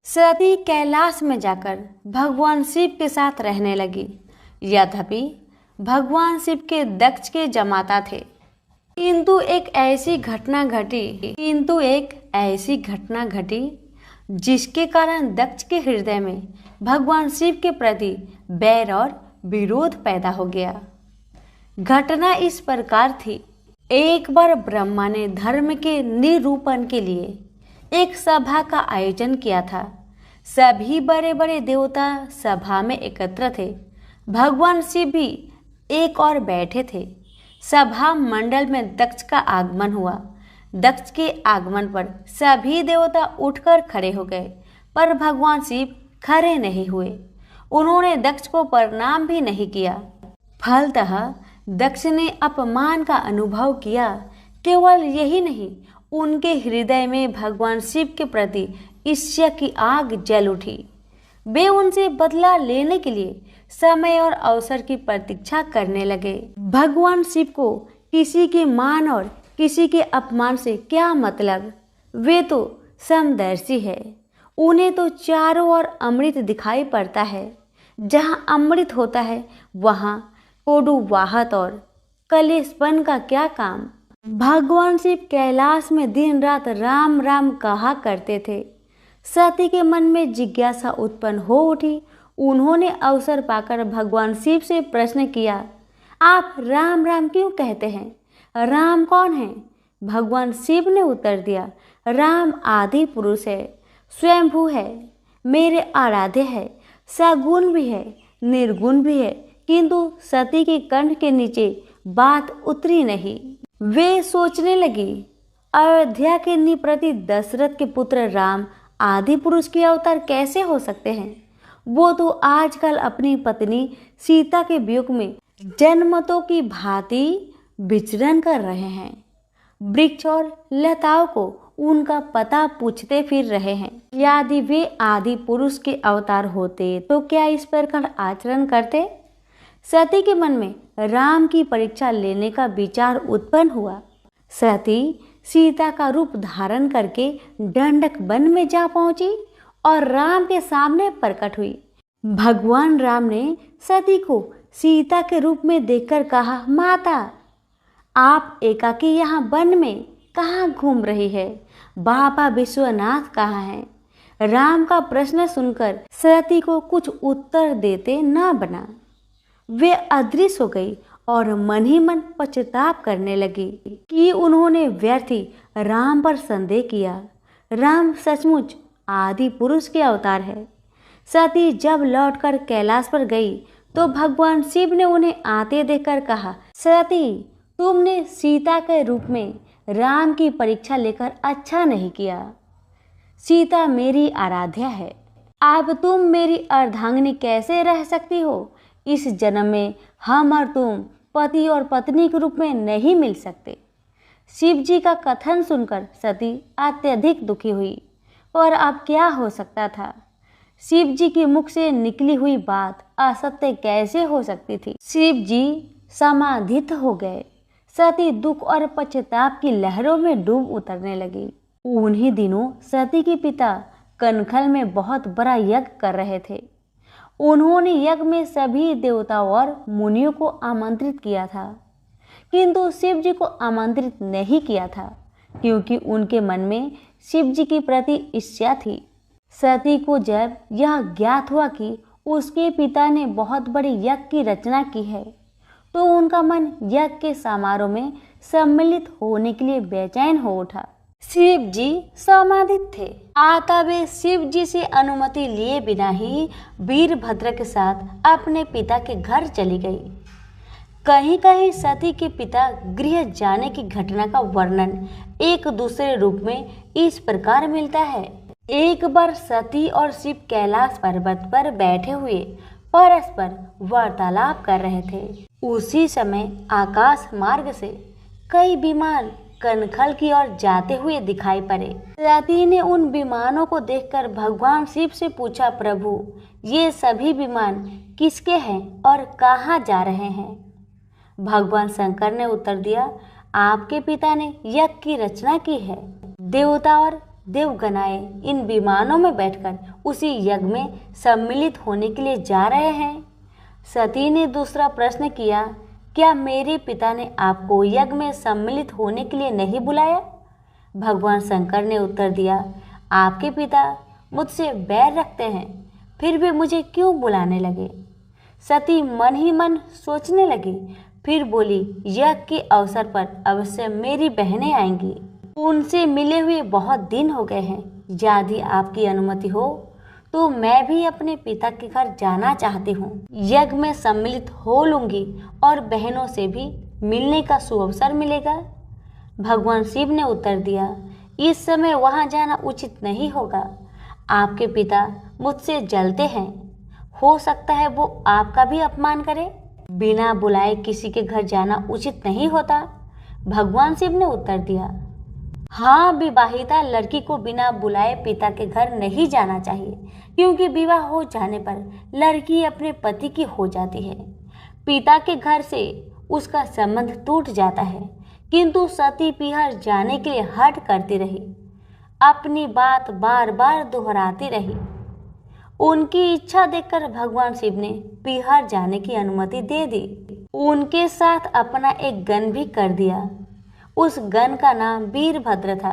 सती कैलाश में जाकर भगवान शिव के साथ रहने लगी। यद्यपि भगवान शिव के दक्ष के जमाता थे, किंतु एक ऐसी घटना घटी जिसके कारण दक्ष के हृदय में भगवान शिव के प्रति बैर और विरोध पैदा हो गया। घटना इस प्रकार थी। एक बार ब्रह्मा ने धर्म के निरूपण के लिए एक सभा का आयोजन किया था। सभी बड़े बड़े देवता सभा में एकत्र थे। भगवान शिव भी एक और बैठे थे। सभा मंडल में दक्ष का आगमन हुआ। दक्ष के आगमन पर सभी देवता उठकर खड़े हो गए, पर भगवान शिव खड़े नहीं हुए। उन्होंने दक्ष को प्रणाम भी नहीं किया। फलतः दक्ष ने अपमान का अनुभव किया। केवल यही नहीं, उनके हृदय में भगवान शिव के प्रति ईर्ष्या की आग जल उठी। वे उनसे बदला लेने के लिए समय और अवसर की प्रतीक्षा करने लगे। भगवान शिव को किसी के मान और किसी के अपमान से क्या मतलब? वे तो समदर्शी है। उन्हें तो चारों ओर अमृत दिखाई पड़ता है। जहाँ अमृत होता है वहाँ कोडुवाहत और कलेशपन का क्या काम? भगवान शिव कैलाश में दिन रात राम राम कहा करते थे। सती के मन में जिज्ञासा उत्पन्न हो उठी। उन्होंने अवसर पाकर भगवान शिव से प्रश्न किया, आप राम राम क्यों कहते हैं? राम कौन है? भगवान शिव ने उत्तर दिया, राम आदि पुरुष है, स्वयंभू है, मेरे आराध्य है, सगुण भी है, निर्गुण भी है। किंतु सती के कंठ के नीचे बात उतरी नहीं। वे सोचने लगी, अयोध्या के निप्रति दशरथ के पुत्र राम आदि पुरुष के अवतार कैसे हो सकते हैं? वो तो आजकल अपनी पत्नी सीता के वियोग में जन्मतों की भांति विचरण कर रहे हैं। वृक्ष और लताओं को उनका पता पूछते फिर रहे हैं। यदि वे आदि पुरुष के अवतार होते तो क्या इस प्रकार आचरण करते? सती के मन में राम की परीक्षा लेने का विचार उत्पन्न हुआ। सती सीता का रूप धारण करके दंडक वन में जा पहुंची और राम के सामने प्रकट हुई। भगवान राम ने सती को सीता के रूप में देखकर कहा, माता आप एकाकी यहाँ वन में कहाँ घूम रही है? बाबा विश्वनाथ कहाँ हैं? राम का प्रश्न सुनकर सती को कुछ उत्तर देते न बना। वे अदृश्य हो गई और मन ही मन पश्चाताप करने लगी कि उन्होंने व्यर्थ ही राम पर संदेह किया। राम सचमुच आदि पुरुष के अवतार है। सती जब लौटकर कैलाश पर गई तो भगवान शिव ने उन्हें आते देखकर कहा, सती, तुमने सीता के रूप में राम की परीक्षा लेकर अच्छा नहीं किया। सीता मेरी आराध्या है। अब तुम मेरी अर्धांगिनी कैसे रह सकती हो? इस जन्म में हम और तुम पति और पत्नी के रूप में नहीं मिल सकते। शिव जी का कथन सुनकर सती अत्यधिक दुखी हुई, पर अब क्या हो सकता था? शिव जी के मुख से निकली हुई बात असत्य कैसे हो सकती थी? शिव जी समाधित हो गए। सती दुख और पश्चाताप की लहरों में डूब उतरने लगी। उन्हीं दिनों सती के पिता कनखल में बहुत बड़ा यज्ञ कर रहे थे। उन्होंने यज्ञ में सभी देवताओं और मुनियों को आमंत्रित किया था, किंतु शिव जी को आमंत्रित नहीं किया था, क्योंकि उनके मन में शिव जी के प्रति ईर्ष्या थी। सती को जब यह ज्ञात हुआ कि उसके पिता ने बहुत बड़े यज्ञ की रचना की है, तो उनका मन यज्ञ के समारोह में सम्मिलित होने के लिए बेचैन हो उठा। शिव जी समाधित थे। आता वे शिव जी से अनुमति लिए बिना ही वीरभद्र के साथ अपने पिता के घर चली गई। कहीं कहीं सती के पिता गृह जाने की घटना का वर्णन एक दूसरे रूप में इस प्रकार मिलता है। एक बार सती और शिव कैलाश पर्वत पर बैठे हुए परस्पर वार्तालाप कर रहे थे। उसी समय आकाश मार्ग से कई विमान कनखल की ओर जाते हुए दिखाई पड़े। सती ने उन विमानों को देखकर भगवान शिव से पूछा, प्रभु, ये सभी विमान किसके हैं और कहाँ जा रहे हैं? भगवान शंकर ने उत्तर दिया, आपके पिता ने यज्ञ की रचना की है। देवता और देवगणाएं इन विमानों में बैठकर उसी यज्ञ में सम्मिलित होने के लिए जा रहे हैं। सती ने दूसरा प्रश्न किया, क्या मेरे पिता ने आपको यज्ञ में सम्मिलित होने के लिए नहीं बुलाया? भगवान शंकर ने उत्तर दिया, आपके पिता मुझसे बैर रखते हैं, फिर भी मुझे क्यों बुलाने लगे? सती मन ही मन सोचने लगी, फिर बोली, यज्ञ के अवसर पर अवश्य मेरी बहनें आएंगी। उनसे मिले हुए बहुत दिन हो गए हैं। यदि आपकी अनुमति हो तो मैं भी अपने पिता के घर जाना चाहती हूँ। यज्ञ में सम्मिलित हो लूंगी और बहनों से भी मिलने का सुअवसर मिलेगा। भगवान शिव ने उत्तर दिया, इस समय वहाँ जाना उचित नहीं होगा। आपके पिता मुझसे जलते हैं, हो सकता है वो आपका भी अपमान करे। बिना बुलाए किसी के घर जाना उचित नहीं होता। भगवान शिव ने उत्तर दिया, हाँ, विवाहिता लड़की को बिना बुलाए पिता के घर नहीं जाना चाहिए, क्योंकि विवाह हो जाने पर लड़की अपने पति की हो जाती है। पिता के घर से उसका संबंध टूट जाता है। किंतु सती पिहर जाने के लिए हठ करती रही, अपनी बात बार बार दोहराती रही। उनकी इच्छा देखकर भगवान शिव ने पिहर जाने की अनुमति दे दी। उनके साथ अपना एक गण भी कर दिया। उस गण का नाम वीरभद्र था।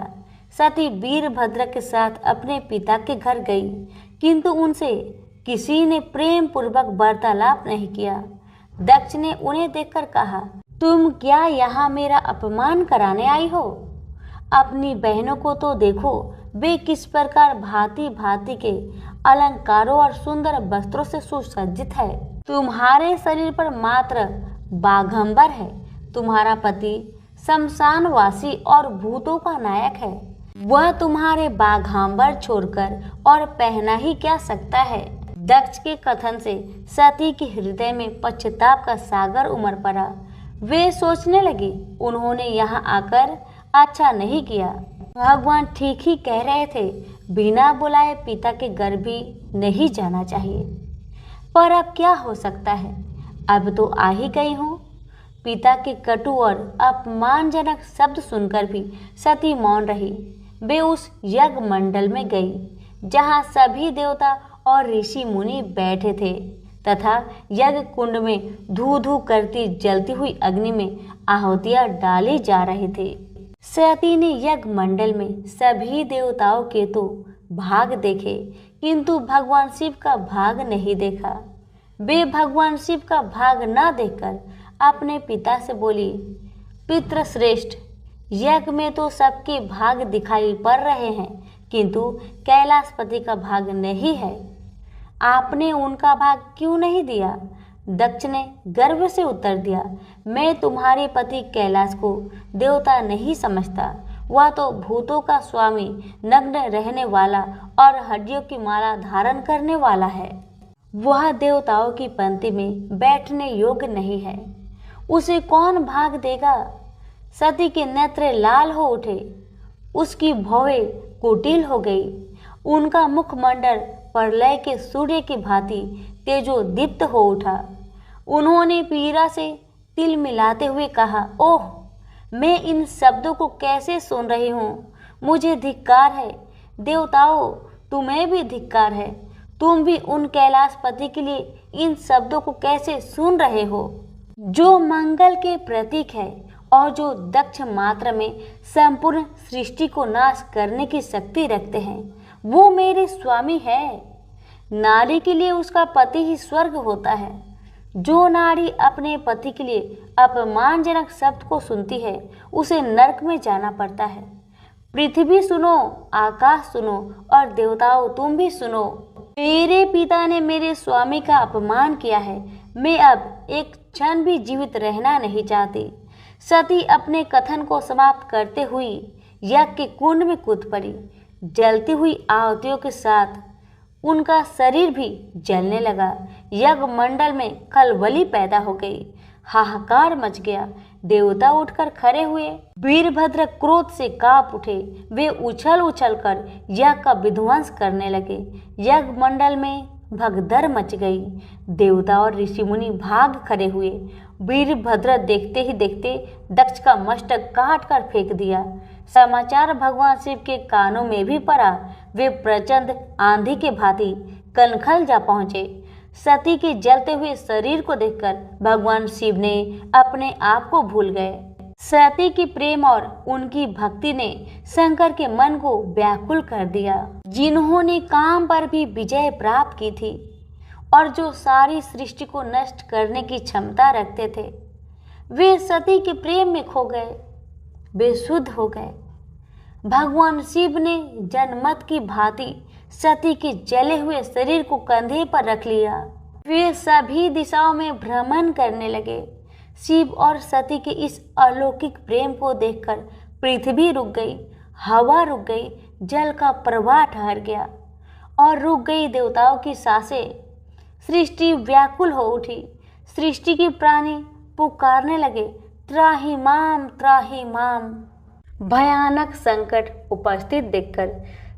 सती वीरभद्र के साथ अपने पिता के घर गई, किंतु उनसे किसी ने प्रेम पूर्वक वार्तालाप नहीं किया। दक्ष ने उन्हें देखकर कहा, तुम क्या यहाँ मेरा अपमान कराने आई हो? अपनी बहनों को तो देखो, वे किस प्रकार भांति भांति के अलंकारों और सुंदर वस्त्रों से सुसज्जित है। तुम्हारे शरीर पर मात्र बाघंबर है। तुम्हारा पति शमशानवासी और भूतों का नायक है। वह तुम्हारे बाघांबर छोड़कर और पहना ही क्या सकता है। दक्ष के कथन से सती के हृदय में पश्चाताप का सागर उमड़ पड़ा। वे सोचने लगी, उन्होंने यहाँ आकर अच्छा नहीं किया। भगवान ठीक ही कह रहे थे, बिना बुलाए पिता के घर भी नहीं जाना चाहिए। पर अब क्या हो सकता है, अब तो आ ही गई हूँ। पिता के कटु और अपमानजनक शब्द सुनकर भी सती मौन रही। वे उस यज्ञ मंडल में गई, जहाँ सभी देवता और ऋषि मुनि बैठे थे तथा यज्ञ कुंड में धू धू करती जलती हुई अग्नि में आहुतियाँ डाली जा रही थी। सती ने यज्ञ मंडल में सभी देवताओं के तो भाग देखे, किंतु भगवान शिव का भाग नहीं देखा। वे भगवान शिव का भाग न देखकर अपने पिता से बोली, पितृश्रेष्ठ, यज्ञ में तो सबके भाग दिखाई पड़ रहे हैं, किंतु कैलाशपति का भाग नहीं है। आपने उनका भाग क्यों नहीं दिया? दक्ष ने गर्व से उत्तर दिया, मैं तुम्हारे पति कैलाश को देवता नहीं समझता। वह तो भूतों का स्वामी, नग्न रहने वाला और हड्डियों की माला धारण करने वाला है। वह देवताओं की पंक्ति में बैठने योग्य नहीं है। उसे कौन भाग देगा? सती के नेत्र लाल हो उठे, उसकी भौहें कुटिल हो गई, उनका मुखमंडल प्रलय के सूर्य की भांति तेजोदीप्त हो उठा। उन्होंने पीड़ा से तिल मिलाते हुए कहा, ओह, मैं इन शब्दों को कैसे सुन रही हूँ? मुझे धिक्कार है। देवताओं, तुम्हें भी धिक्कार है। तुम भी उन कैलाशपति के लिए इन शब्दों को कैसे सुन रहे हो, जो मंगल के प्रतीक है और जो दक्ष मात्र में संपूर्ण सृष्टि को नाश करने की शक्ति रखते हैं। वो मेरे स्वामी है। नारी के लिए उसका पति ही स्वर्ग होता है। जो नारी अपने पति के लिए अपमानजनक शब्द को सुनती है, उसे नरक में जाना पड़ता है। पृथ्वी सुनो, आकाश सुनो और देवताओं तुम भी सुनो। मेरे पिता ने मेरे स्वामी का अपमान किया है। मैं अब एक क्षण भी जीवित रहना नहीं चाहती। सती अपने कथन को समाप्त करते हुई यज्ञ के कुंड में कूद पड़ी। जलती हुई आहुतियों के साथ उनका शरीर भी जलने लगा। यज्ञ मंडल में खलबली पैदा हो गई, हाहाकार मच गया। देवता उठकर खड़े हुए। वीरभद्र क्रोध से कांप उठे। वे उछल उछल कर यज्ञ का विध्वंस करने लगे। यज्ञ मंडल में भगदड़ मच गई। देवता और ऋषि मुनि भाग खड़े हुए। वीरभद्र देखते ही देखते दक्ष का मस्तक काट कर फेंक दिया। समाचार भगवान शिव के कानों में भी पड़ा। वे प्रचंड आंधी के भांति कनखल जा पहुंचे। सती के जलते हुए शरीर को देखकर भगवान शिव ने अपने आप को भूल गए। सती की प्रेम और उनकी भक्ति ने शंकर के मन को व्याकुल कर दिया, जिन्होंने काम पर भी विजय प्राप्त की थी और जो सारी सृष्टि को नष्ट करने की क्षमता रखते थे। वे सती के प्रेम में खो गए, बेसुध हो गए। भगवान शिव ने जनमत की भांति सती के जले हुए शरीर को कंधे पर रख लिया। वे सभी दिशाओं में भ्रमण करने लगे। शिव और सती के इस अलौकिक प्रेम को देखकर पृथ्वी रुक गई, हवा रुक गई, जल का प्रवाह ठहर गया और रुक गई देवताओं की सांसें। सृष्टि व्याकुल हो उठी। सृष्टि के प्राणी पुकारने लगे, त्राहि माम, त्राहि माम। भयानक संकट उपस्थित देखकर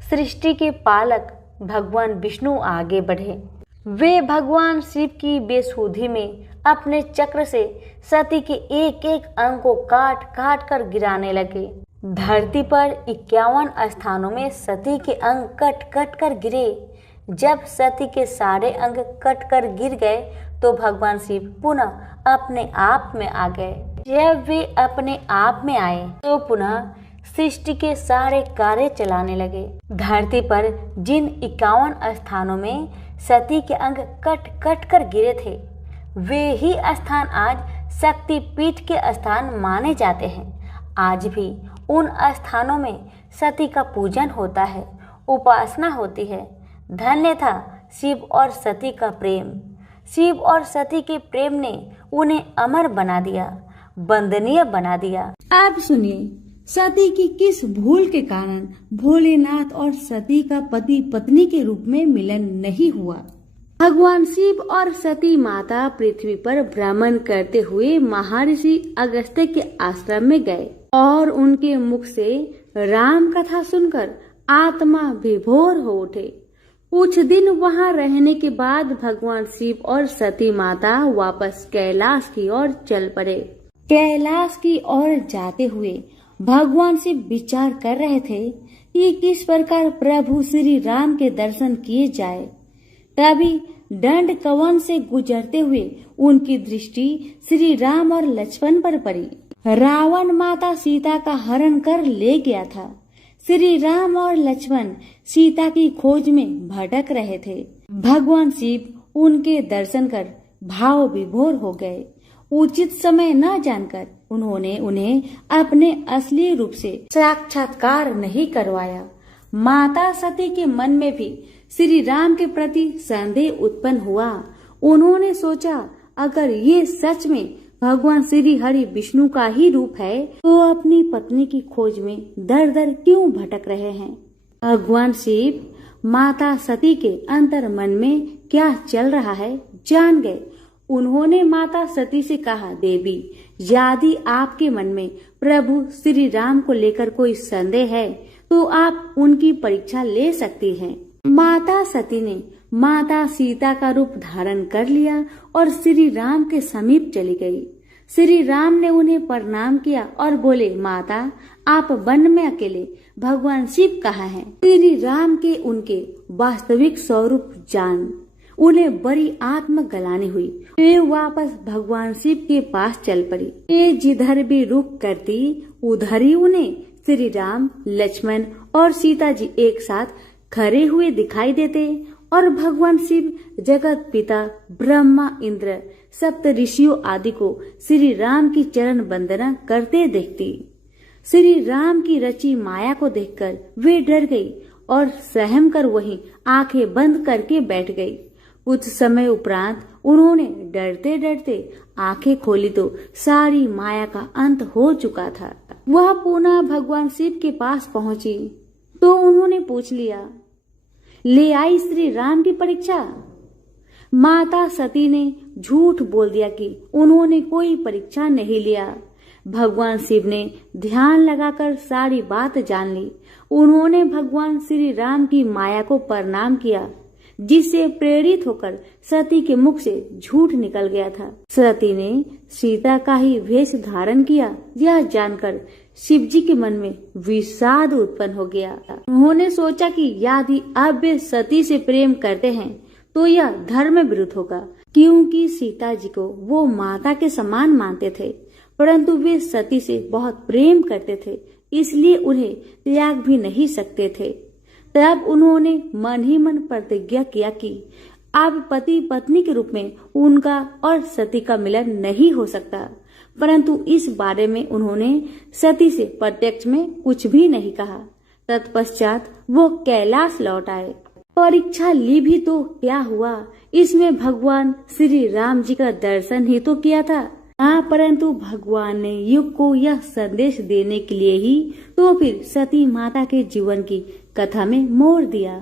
सृष्टि के पालक भगवान विष्णु आगे बढ़े। वे भगवान शिव की बेसुधी में अपने चक्र से सती के एक एक अंग को काट काट कर गिराने लगे। धरती पर 51 स्थानों में सती के अंग कट कट कर गिरे। जब सती के सारे अंग कट कर गिर गए तो भगवान शिव पुनः अपने आप में आ गए। जब वे अपने आप में आए तो पुनः सृष्टि के सारे कार्य चलाने लगे। धरती पर जिन 51 स्थानों में सती के अंग कट कट कर गिरे थे, वे ही स्थान आज शक्ति पीठ के स्थान माने जाते हैं। आज भी उन स्थानों में सती का पूजन होता है, उपासना होती है। धन्य था शिव और सती का प्रेम। शिव और सती के प्रेम ने उन्हें अमर बना दिया, वंदनीय बना दिया। आप सुनिए, सती की किस भूल के कारण भोलेनाथ और सती का पति पत्नी के रूप में मिलन नहीं हुआ। भगवान शिव और सती माता पृथ्वी पर भ्रमण करते हुए महर्षि अगस्त्य के आश्रम में गए और उनके मुख से राम कथा सुनकर आत्मा विभोर हो उठे। कुछ दिन वहां रहने के बाद भगवान शिव और सती माता वापस कैलाश की ओर चल पड़े। कैलाश की ओर जाते हुए भगवान शिव विचार कर रहे थे कि किस प्रकार प्रभु श्री राम के दर्शन किए जाए। तभी दंड कवन से गुजरते हुए उनकी दृष्टि श्री राम और लक्ष्मण पर पड़ी। रावण माता सीता का हरण कर ले गया था। श्री राम और लक्ष्मण सीता की खोज में भटक रहे थे। भगवान शिव उनके दर्शन कर भाव विभोर हो गए। उचित समय न जानकर उन्होंने उन्हें अपने असली रूप से साक्षात्कार नहीं करवाया। माता सती के मन में भी श्री राम के प्रति संदेह उत्पन्न हुआ। उन्होंने सोचा, अगर ये सच में भगवान श्री हरि विष्णु का ही रूप है तो अपनी पत्नी की खोज में दर दर क्यों भटक रहे हैं। भगवान शिव माता सती के अंतर मन में क्या चल रहा है जान गए। उन्होंने माता सती से कहा, देवी, यदि आपके मन में प्रभु श्री राम को लेकर कोई संदेह है तो आप उनकी परीक्षा ले सकती हैं। माता सती ने माता सीता का रूप धारण कर लिया और श्री राम के समीप चली गई। श्री राम ने उन्हें प्रणाम किया और बोले, माता, आप वन में अकेले, भगवान शिव कहाँ हैं? श्री राम के उनके वास्तविक स्वरूप जान उन्हें बड़ी आत्मग्लानि हुई। वे वापस भगवान शिव के पास चल पड़ी। वे जिधर भी रुख करती उधर ही उन्हें श्री राम, लक्ष्मण और सीता जी एक साथ खड़े हुए दिखाई देते और भगवान शिव जगत पिता ब्रह्मा, इंद्र, सप्त ऋषियों आदि को श्री राम की चरण वंदना करते देखती। श्री राम की रची माया को देखकर वे डर गई और सहम कर वहीं आंखें बंद करके बैठ गई। कुछ समय उपरांत उन्होंने डरते डरते आंखें खोली तो सारी माया का अंत हो चुका था। वह पुनः भगवान शिव के पास पहुंची तो उन्होंने पूछ लिया, ले आई श्री राम की परीक्षा? माता सती ने झूठ बोल दिया कि उन्होंने कोई परीक्षा नहीं लिया। भगवान शिव ने ध्यान लगाकर सारी बात जान ली। उन्होंने भगवान श्री राम की माया को प्रणाम किया, जिससे प्रेरित होकर सती के मुख से झूठ निकल गया था। सती ने सीता का ही वेश धारण किया। यह जानकर शिव जी के मन में विषाद उत्पन्न हो गया। उन्होंने सोचा कि यदि अब वे सती से प्रेम करते हैं तो यह धर्म विरुद्ध होगा, क्योंकि सीता जी को वो माता के समान मानते थे, परंतु वे सती से बहुत प्रेम करते थे, इसलिए उन्हें त्याग भी नहीं सकते थे। तब उन्होंने मन ही मन प्रतिज्ञा किया कि अब पति पत्नी के रूप में उनका और सती का मिलन नहीं हो सकता, परंतु इस बारे में उन्होंने सती से प्रत्यक्ष में कुछ भी नहीं कहा। तत्पश्चात वो कैलाश लौट आए। परीक्षा ली भी तो क्या हुआ, इसमें भगवान श्री राम जी का दर्शन ही तो किया था। हाँ, परंतु भगवान ने युग को यह संदेश देने के लिए ही तो फिर सती माता के जीवन की कथा में मोड़ दिया।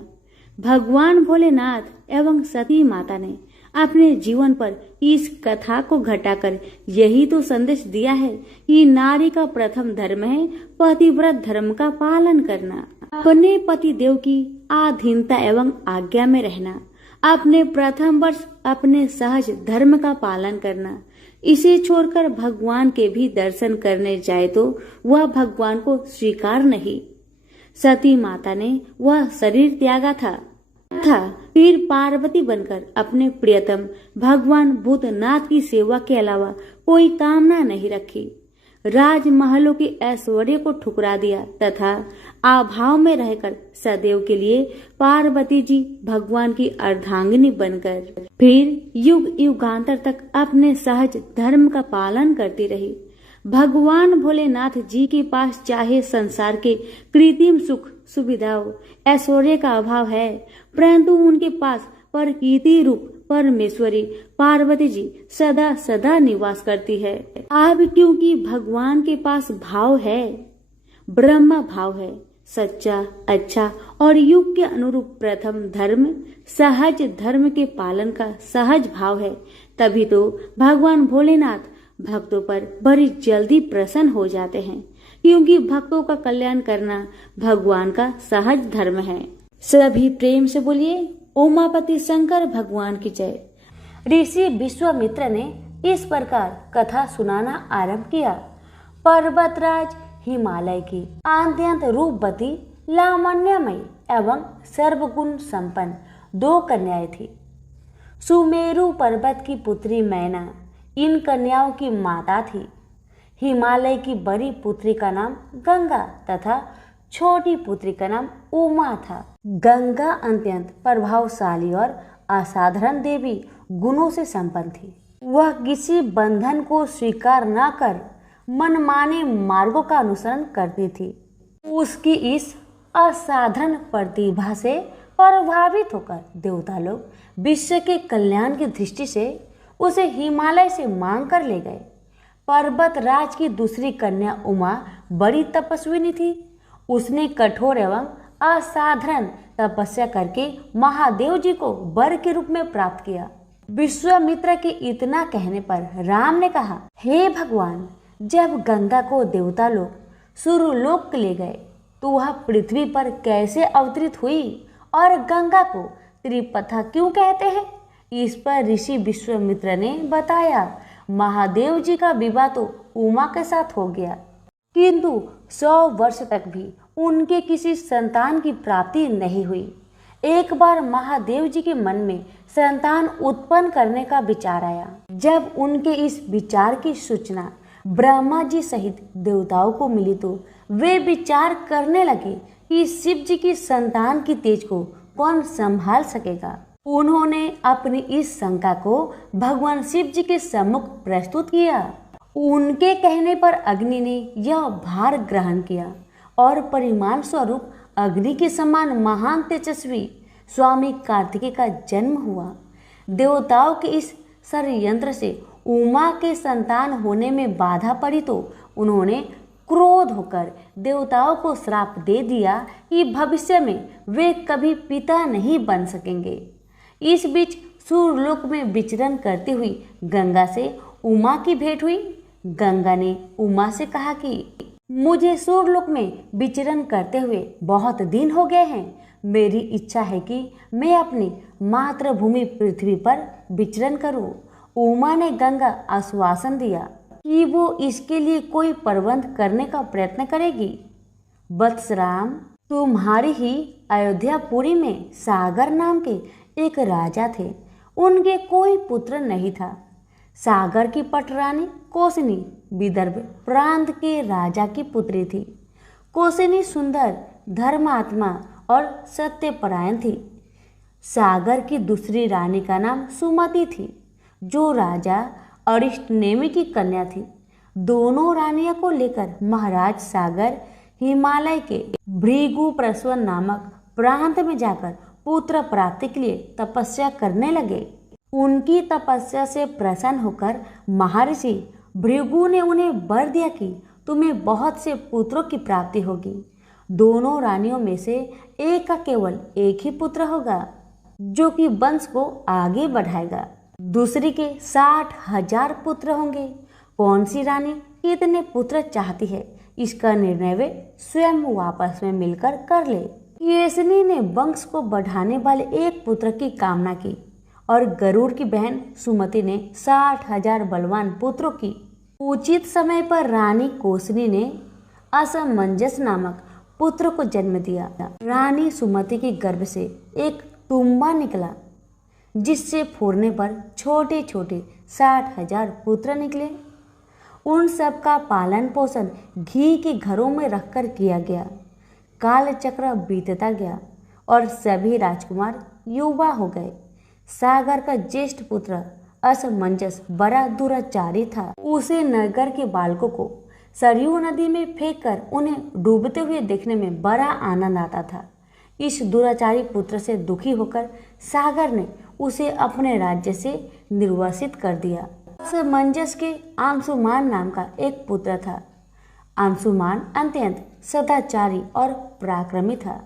भगवान भोलेनाथ एवं सती माता ने अपने जीवन पर इस कथा को घटाकर यही तो संदेश दिया है कि नारी का प्रथम धर्म है पतिव्रत धर्म का पालन करना, अपने पति देव की अधीनता एवं आज्ञा में रहना, अपने प्रथम वर्ष अपने सहज धर्म का पालन करना। इसे छोड़कर भगवान के भी दर्शन करने जाए तो वह भगवान को स्वीकार नहीं। सती माता ने वह शरीर त्यागा था फिर पार्वती बनकर अपने प्रियतम भगवान भूतनाथ की सेवा के अलावा कोई कामना नहीं रखी। राजमहलों के ऐश्वर्य को ठुकरा दिया तथा अभाव में रहकर सदैव के लिए पार्वती जी भगवान की अर्धांगिनी बनकर फिर युग युगांतर तक अपने सहज धर्म का पालन करती रही। भगवान भोलेनाथ जी के पास चाहे संसार के कृत्रिम सुख सुविधाओं ऐश्वर्य का अभाव है, परंतु उनके पास प्रकृति रूप परमेश्वरी पार्वती जी सदा सदा निवास करती है। अब क्योंकि भगवान के पास भाव है, ब्रह्म भाव है, सच्चा, अच्छा और युग के अनुरूप प्रथम धर्म सहज धर्म के पालन का सहज भाव है, तभी तो भगवान भोलेनाथ भक्तों पर बड़ी जल्दी प्रसन्न हो जाते हैं, क्योंकि भक्तों का कल्याण करना भगवान का सहज धर्म है। सभी प्रेम से बोलिए उमापति शंकर भगवान की जय। ऋषि विश्वामित्र ने इस प्रकार कथा सुनाना आरंभ किया। पर्वतराज हिमालय की अत्यंत रूपवती, लावण्यमयी एवं सर्वगुण संपन्न 2 कन्याएं थी। सुमेरु पर्वत की पुत्री मैना इन कन्याओं की माता थी। हिमालय की बड़ी पुत्री का नाम गंगा तथा छोटी पुत्री का नाम उमा था। गंगा अत्यंत प्रभावशाली और असाधारण देवी गुणों से संपन्न थी। वह किसी बंधन को स्वीकार न कर मनमाने मार्गों का अनुसरण करती थी। उसकी इस असाधारण प्रतिभा से प्रभावित होकर देवता लोग विश्व के कल्याण की दृष्टि से उसे हिमालय से मांग कर ले गए। पर्वत राज की दूसरी कन्या उमा बड़ी तपस्विनी थी। उसने कठोर एवं असाधारण तपस्या करके महादेव जी को वर के रूप में प्राप्त किया। विश्वामित्र के इतना कहने पर राम ने कहा, हे भगवान, जब गंगा को देवता लोग सूर्यलोक ले गए तो वह पृथ्वी पर कैसे अवतरित हुई और गंगा को त्रिपथा क्यों कहते हैं? इस पर ऋषि विश्वामित्र ने बताया, महादेव जी का विवाह तो उमा के साथ हो गया, किंतु 100 वर्ष तक भी उनके किसी संतान की प्राप्ति नहीं हुई। एक बार महादेव जी के मन में संतान उत्पन्न करने का विचार आया। जब उनके इस विचार की सूचना ब्रह्मा जी सहित देवताओं को मिली तो वे विचार करने लगे कि शिव जी की संतान की तेज को कौन संभाल सकेगा। उन्होंने अपनी इस शंका को भगवान शिव जी के सम्मुख प्रस्तुत किया। उनके कहने पर अग्नि ने यह भार ग्रहण किया और परिमाण स्वरूप अग्नि के समान महान तेजस्वी स्वामी कार्तिकेय का जन्म हुआ। देवताओं के इस षड्यंत्र से उमा के संतान होने में बाधा पड़ी तो उन्होंने क्रोध होकर देवताओं को श्राप दे दिया कि भविष्य में वे कभी पिता नहीं बन सकेंगे। इस बीच सूर्यलोक में विचरण करती हुई गंगा से उमा की भेंट हुई। गंगा ने उमा से कहा कि मुझे सूर्यलोक में विचरण करते हुए बहुत दिन हो गए हैं। मेरी इच्छा है कि मैं अपनी मातृभूमि पृथ्वी पर विचरण करूं। उमा ने गंगा आश्वासन दिया कि वो इसके लिए कोई प्रबंध करने का प्रयत्न करेगी। वत्सराम, तुम्हारी ही अयोध्यापुरी में सागर नाम के एक राजा थे। उनके कोई पुत्र नहीं था। सागर की पटरानी कौसनी विदर्भ प्रांत के राजा की पुत्री थी। कौसनी सुंदर, धर्मात्मा और सत्यपरायण थी। सागर की दूसरी रानी का नाम सुमति थी, जो राजा अरिष्टनेमि की कन्या थी। दोनों रानियों को लेकर महाराज सागर हिमालय के भृगुप्रस्वन नामक प्रांत में जाकर पुत्र प्राप्ति के लिए तपस्या करने लगे। उनकी तपस्या से प्रसन्न होकर महर्षि भृगु ने उन्हें वर दिया कि तुम्हें बहुत से पुत्रों की प्राप्ति होगी। दोनों रानियों में से एक का केवल एक ही पुत्र होगा, जो कि वंश को आगे बढ़ाएगा। दूसरी के 60,000 पुत्र होंगे। कौन सी रानी कितने पुत्र चाहती है, इसका निर्णय वे स्वयं आपस में मिलकर कर ले। केसनी ने वंश को बढ़ाने वाले एक पुत्र की कामना की और गरुड़ की बहन सुमति ने 60,000 बलवान पुत्रों की। उचित समय पर रानी कौसनी ने असमंजस नामक पुत्र को जन्म दिया। रानी सुमति के गर्भ से एक तुम्बा निकला, जिससे फोड़ने पर छोटे छोटे 60,000 पुत्र निकले। उन सब का पालन पोषण घी के घरों में रखकर किया गया। काल चक्र बीतता गया और सभी राजकुमार युवा हो गए। सागर का ज्येष्ठ पुत्र असमंजस बड़ा दुराचारी था। उसे नगर के बालकों को सरयू नदी में फेंककर उन्हें डूबते हुए देखने में बड़ा आनंद आता था। इस दुराचारी पुत्र से दुखी होकर सागर ने उसे अपने राज्य से निर्वासित कर दिया। असमंजस के अंशुमान नाम का एक पुत्र था। अंशुमान अत्यंत सदाचारी और पराक्रमी था।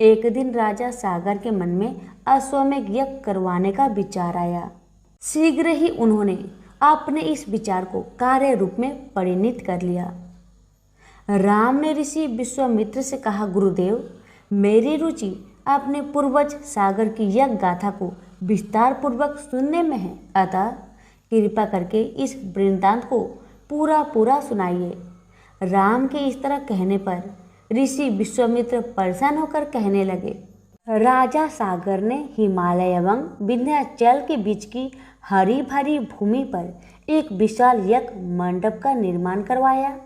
एक दिन राजा सागर के मन में अश्वमेध यज्ञ करवाने का विचार आया। शीघ्र ही उन्होंने अपने इस विचार को कार्य रूप में परिणित कर लिया। राम ने ऋषि विश्वामित्र से कहा, गुरुदेव, मेरी रुचि अपने पूर्वज सागर की यज्ञ गाथा को विस्तार पूर्वक सुनने में है, अतः कृपा करके इस वृत्तांत को पूरा सुनाइए। राम के इस तरह कहने पर ऋषि विश्वामित्र परेशान होकर कहने लगे, राजा सागर ने हिमालय एवं विंध्याचल के बीच की हरी भरी भूमि पर एक विशाल यज्ञ मंडप का निर्माण करवाया।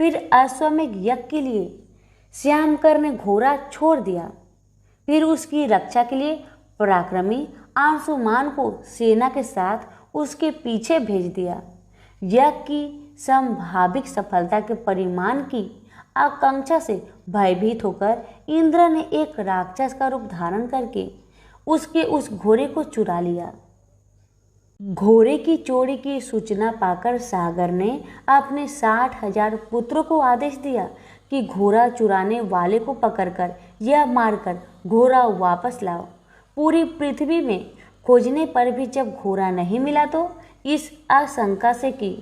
फिर अश्वमेध यज्ञ के लिए श्यामकर ने घोड़ा छोड़ दिया। फिर उसकी रक्षा के लिए पराक्रमी अंशुमान को सेना के साथ उसके पीछे भेज दिया। यज्ञ की संभावित सफलता के परिणाम की आकांक्षा से भयभीत होकर इंद्र ने एक राक्षस का रूप धारण करके उसके उस घोड़े को चुरा लिया। घोड़े की चोरी की सूचना पाकर सागर ने अपने 60,000 पुत्रों को आदेश दिया कि घोड़ा चुराने वाले को पकड़कर या मारकर घोड़ा वापस लाओ। पूरी पृथ्वी में खोजने पर भी जब घोड़ा नहीं मिला तो इस आशंका से कि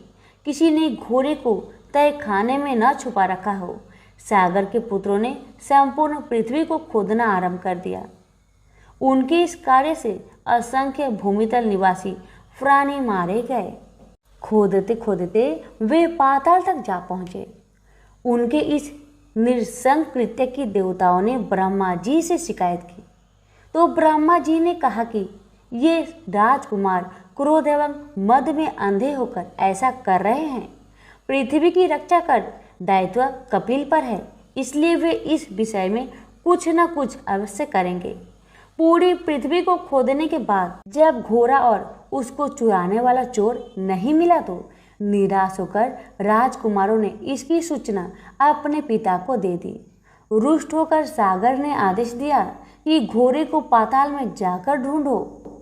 किसी ने घोड़े को तय खाने में न छुपा रखा हो, सागर के पुत्रों ने संपूर्ण पृथ्वी को खोदना आरंभ कर दिया। उनके इस कार्य से असंख्य भूमितल निवासी प्राणी मारे गए। खोदते खोदते वे पाताल तक जा पहुंचे। उनके इस नृशंस कृत्य की देवताओं ने ब्रह्मा जी से शिकायत की तो ब्रह्मा जी ने कहा कि ये राजकुमार क्रोध एवं मद में अंधे होकर ऐसा कर रहे हैं। पृथ्वी की रक्षा कर दायित्व कपिल पर है, इसलिए वे इस विषय में कुछ न कुछ अवश्य करेंगे। पूरी पृथ्वी को खोदने के बाद जब घोड़ा और उसको चुराने वाला चोर नहीं मिला तो निराश होकर राजकुमारों ने इसकी सूचना अपने पिता को दे दी। रुष्ट होकर सागर ने आदेश दिया कि घोड़े को पाताल में जाकर ढूंढो।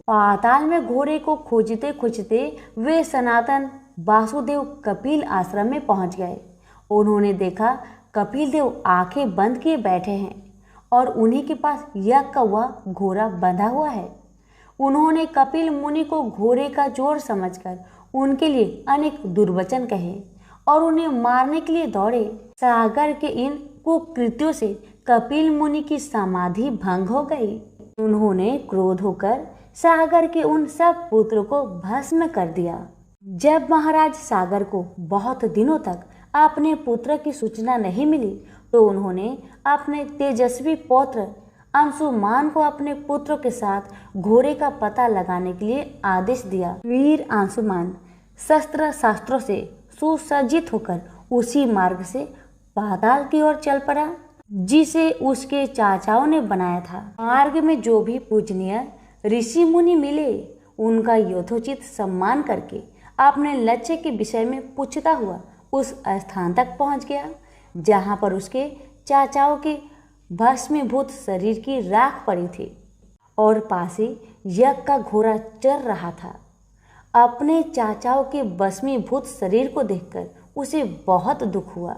पाताल में घोड़े को खोजते खोजते वे सनातन वासुदेव कपिल आश्रम में पहुंच गए। उन्होंने देखा कपिल देव आंखें बंद किए बैठे हैं और उन्हीं के पास यज्ञ का वह घोड़ा बंधा हुआ है। उन्होंने कपिल मुनि को घोड़े का चोर समझकर उनके लिए अनेक दुर्वचन कहे और उन्हें मारने के लिए दौड़े। सागर के इन कुकृत्यों से कपिल मुनि की समाधि भंग हो गई। उन्होंने क्रोध होकर सागर के उन सब पुत्रों को भस्म कर दिया। जब महाराज सागर को बहुत दिनों तक अपने पुत्र की सूचना नहीं मिली तो उन्होंने अपने तेजस्वी पौत्र अंशुमान को अपने पुत्रों के साथ घोड़े का पता लगाने के लिए आदेश दिया। वीर अंशुमान शस्त्र शास्त्रों से सुसज्जित होकर उसी मार्ग से पाताल की ओर चल पड़ा जिसे उसके चाचाओं ने बनाया था। मार्ग में जो भी पूजनीय ऋषि मुनि मिले उनका यथोचित सम्मान करके अपने लक्ष्य के विषय में पूछता हुआ उस स्थान तक पहुंच गया जहां पर उसके चाचाओं के भस्मीभूत शरीर की राख पड़ी थी और पास ही यज्ञ का घोड़ा चल रहा था। अपने चाचाओं के भस्मीभूत शरीर को देखकर उसे बहुत दुख हुआ।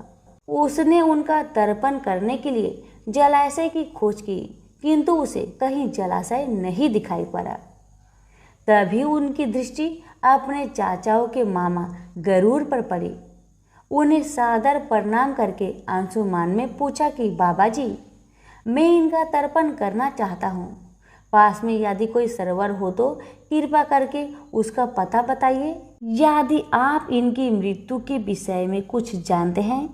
उसने उनका तर्पण करने के लिए जलाशय की खोज की किंतु उसे कहीं जलाशय नहीं दिखाई पड़ा। तभी उनकी दृष्टि अपने चाचाओं के मामा गरुड़ पर पड़ी। उन्हें सादर प्रणाम करके अंशुमान ने पूछा कि बाबा जी, मैं इनका तर्पण करना चाहता हूँ। पास में यदि कोई सरोवर हो तो कृपा करके उसका पता बताइए। यदि आप इनकी मृत्यु के विषय में कुछ जानते हैं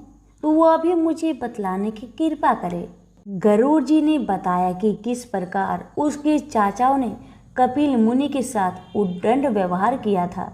तो वह भी मुझे बतलाने की कृपा करें। गरुड़ जी ने बताया कि किस प्रकार उसके चाचाओं ने कपिल मुनि के साथ उद्दंड व्यवहार किया था,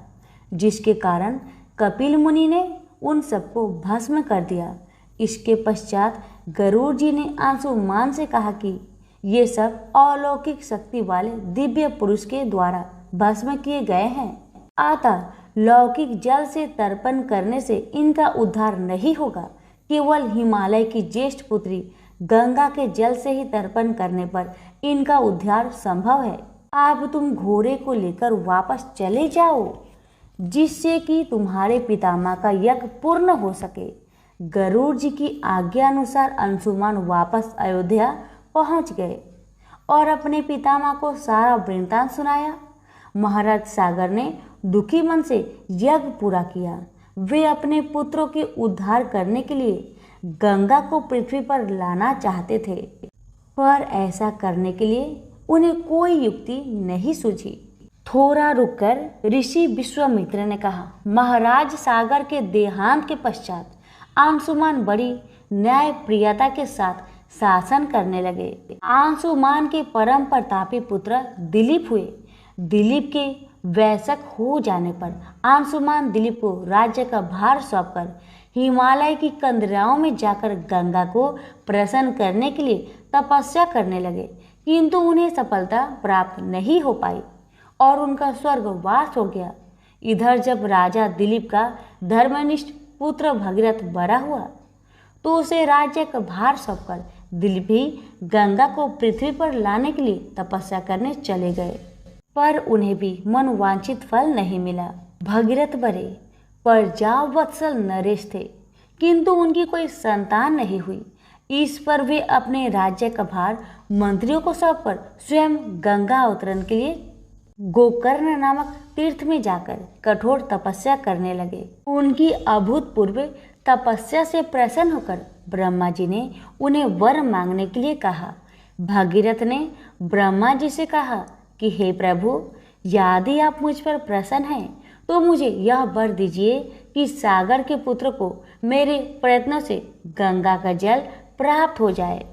जिसके कारण कपिल मुनि ने उन सबको भस्म कर दिया। इसके पश्चात गरुड़ जी ने अंशुमान से कहा कि ये सब अलौकिक शक्ति वाले दिव्य पुरुष के द्वारा भस्म किए गए हैं, अतः लौकिक जल से तर्पण करने से इनका उद्धार नहीं होगा। केवल हिमालय की ज्येष्ठ पुत्री गंगा के जल से ही तर्पण करने पर इनका उद्धार संभव है। अब तुम घोड़े को लेकर वापस चले जाओ जिससे कि तुम्हारे पितामह का यज्ञ पूर्ण हो सके। गरुड़ जी की आज्ञा अनुसार अंशुमान वापस अयोध्या पहुंच गए और अपने पितामह को सारा वृत्तांत सुनाया। महाराज सागर ने दुखी मन से यज्ञ पूरा किया। वे अपने पुत्रों के उद्धार करने के लिए गंगा को पृथ्वी पर लाना चाहते थे, पर ऐसा करने के लिए उन्हें कोई युक्ति नहीं सूझी। थोड़ा रुककर ऋषि विश्वामित्र ने कहा, महाराज सागर के देहांत के पश्चात अंशुमान बड़ी न्याय प्रियता के साथ शासन करने लगे। अंशुमान के परम प्रतापी पुत्र दिलीप हुए। दिलीप के वयस्क हो जाने पर अंशुमान दिलीप को राज्य का भार सौंपकर हिमालय की कंदराओं में जाकर गंगा को प्रसन्न करने के लिए तपस्या करने लगे, किंतु उन्हें सफलता प्राप्त नहीं हो पाई और उनका स्वर्गवास हो गया। इधर जब राजा दिलीप का धर्मनिष्ठ पुत्र भगीरथ बड़ा हुआ तो उसे राज्य का भार सौंपकर दिलीप भी गंगा को पृथ्वी पर लाने के लिए तपस्या करने चले गए, पर उन्हें भी मनोवांछित फल नहीं मिला। भगीरथ बड़े प्रजावत्सल नरेश थे, किंतु उनकी कोई संतान नहीं हुई। इस पर वे अपने राज्य का भार मंत्रियों को सौंपकर स्वयं गंगा अवतरण के लिए गोकर्ण नामक तीर्थ में जाकर कठोर तपस्या करने लगे। उनकी अभूतपूर्व तपस्या से प्रसन्न होकर ब्रह्मा जी ने उन्हें वर मांगने के लिए कहा। भगीरथ ने ब्रह्मा जी से कहा कि हे प्रभु, यदि आप मुझ पर प्रसन्न हैं तो मुझे यह वर दीजिए कि सागर के पुत्र को मेरे प्रयत्नों से गंगा का जल प्राप्त हो जाए,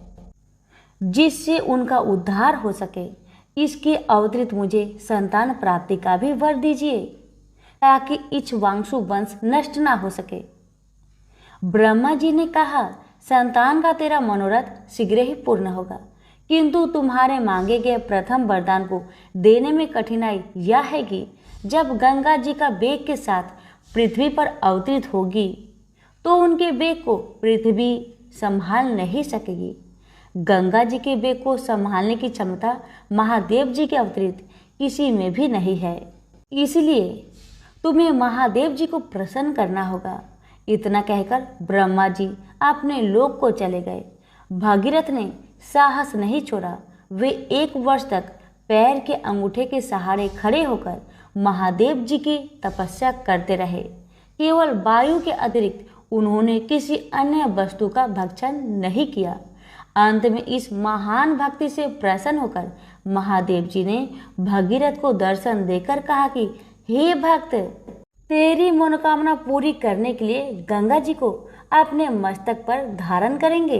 जिससे उनका उद्धार हो सके। इसके अतिरिक्त मुझे संतान प्राप्ति का भी वर दीजिए, ताकि इक्ष्वाकु वंश नष्ट ना हो सके। ब्रह्मा जी ने कहा, संतान का तेरा मनोरथ शीघ्र ही पूर्ण होगा, किंतु तुम्हारे मांगे गए प्रथम वरदान को देने में कठिनाई यह है कि जब गंगा जी का वेग के साथ पृथ्वी पर अवतरित होगी तो उनके वेग को पृथ्वी संभाल नहीं सकेगी। गंगा जी के वेग को संभालने की क्षमता महादेव जी के अतिरिक्त किसी में भी नहीं है, इसलिए तुम्हें महादेव जी को प्रसन्न करना होगा। इतना कहकर ब्रह्मा जी अपने लोक को चले गए। भगीरथ ने साहस नहीं छोड़ा। वे 1 वर्ष तक पैर के अंगूठे के सहारे खड़े होकर महादेव जी की तपस्या करते रहे। केवल वायु के अतिरिक्त उन्होंने किसी अन्य वस्तु का भक्षण नहीं किया। अंत में इस महान भक्ति से प्रसन्न होकर महादेव जी ने भगीरथ को दर्शन देकर कहा कि हे भक्त, तेरी मनोकामना पूरी करने के लिए गंगा जी को अपने मस्तक पर धारण करेंगे।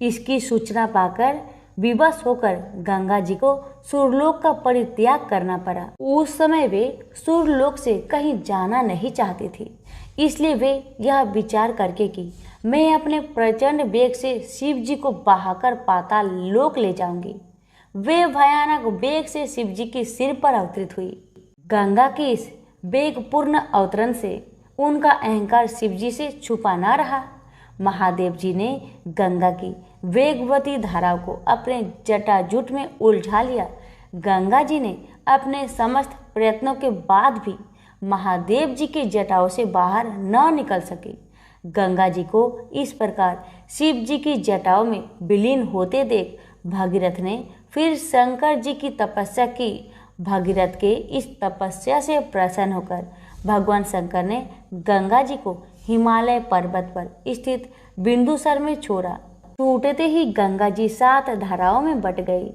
इसकी सूचना पाकर विवश होकर गंगा जी को सूर्यलोक का परित्याग करना पड़ा। उस समय वे सूर्यलोक से कहीं जाना नहीं चाहती थी, इसलिए वे यह विचार करके कि मैं अपने प्रचंड वेग से शिव जी को बहाकर पाताल लोक ले जाऊंगी, वे भयानक वेग से शिव जी के सिर पर अवतरित हुई। गंगा के इस वेगपूर्ण अवतरण से उनका अहंकार शिव जी से छुपा न रहा। महादेव जी ने गंगा की वेगवती धाराओं को अपने जटाजूट में उलझा लिया। गंगा जी ने अपने समस्त प्रयत्नों के बाद भी महादेव जी की जटाओं से बाहर न निकल सके। गंगा जी को इस प्रकार शिव जी की जटाओं में विलीन होते देख भगीरथ ने फिर शंकर जी की तपस्या की। भगीरथ के इस तपस्या से प्रसन्न होकर भगवान शंकर ने गंगा जी को हिमालय पर्वत पर स्थित बिंदुसर में छोड़ा। टूटते ही गंगा जी 7 धाराओं में बट गई।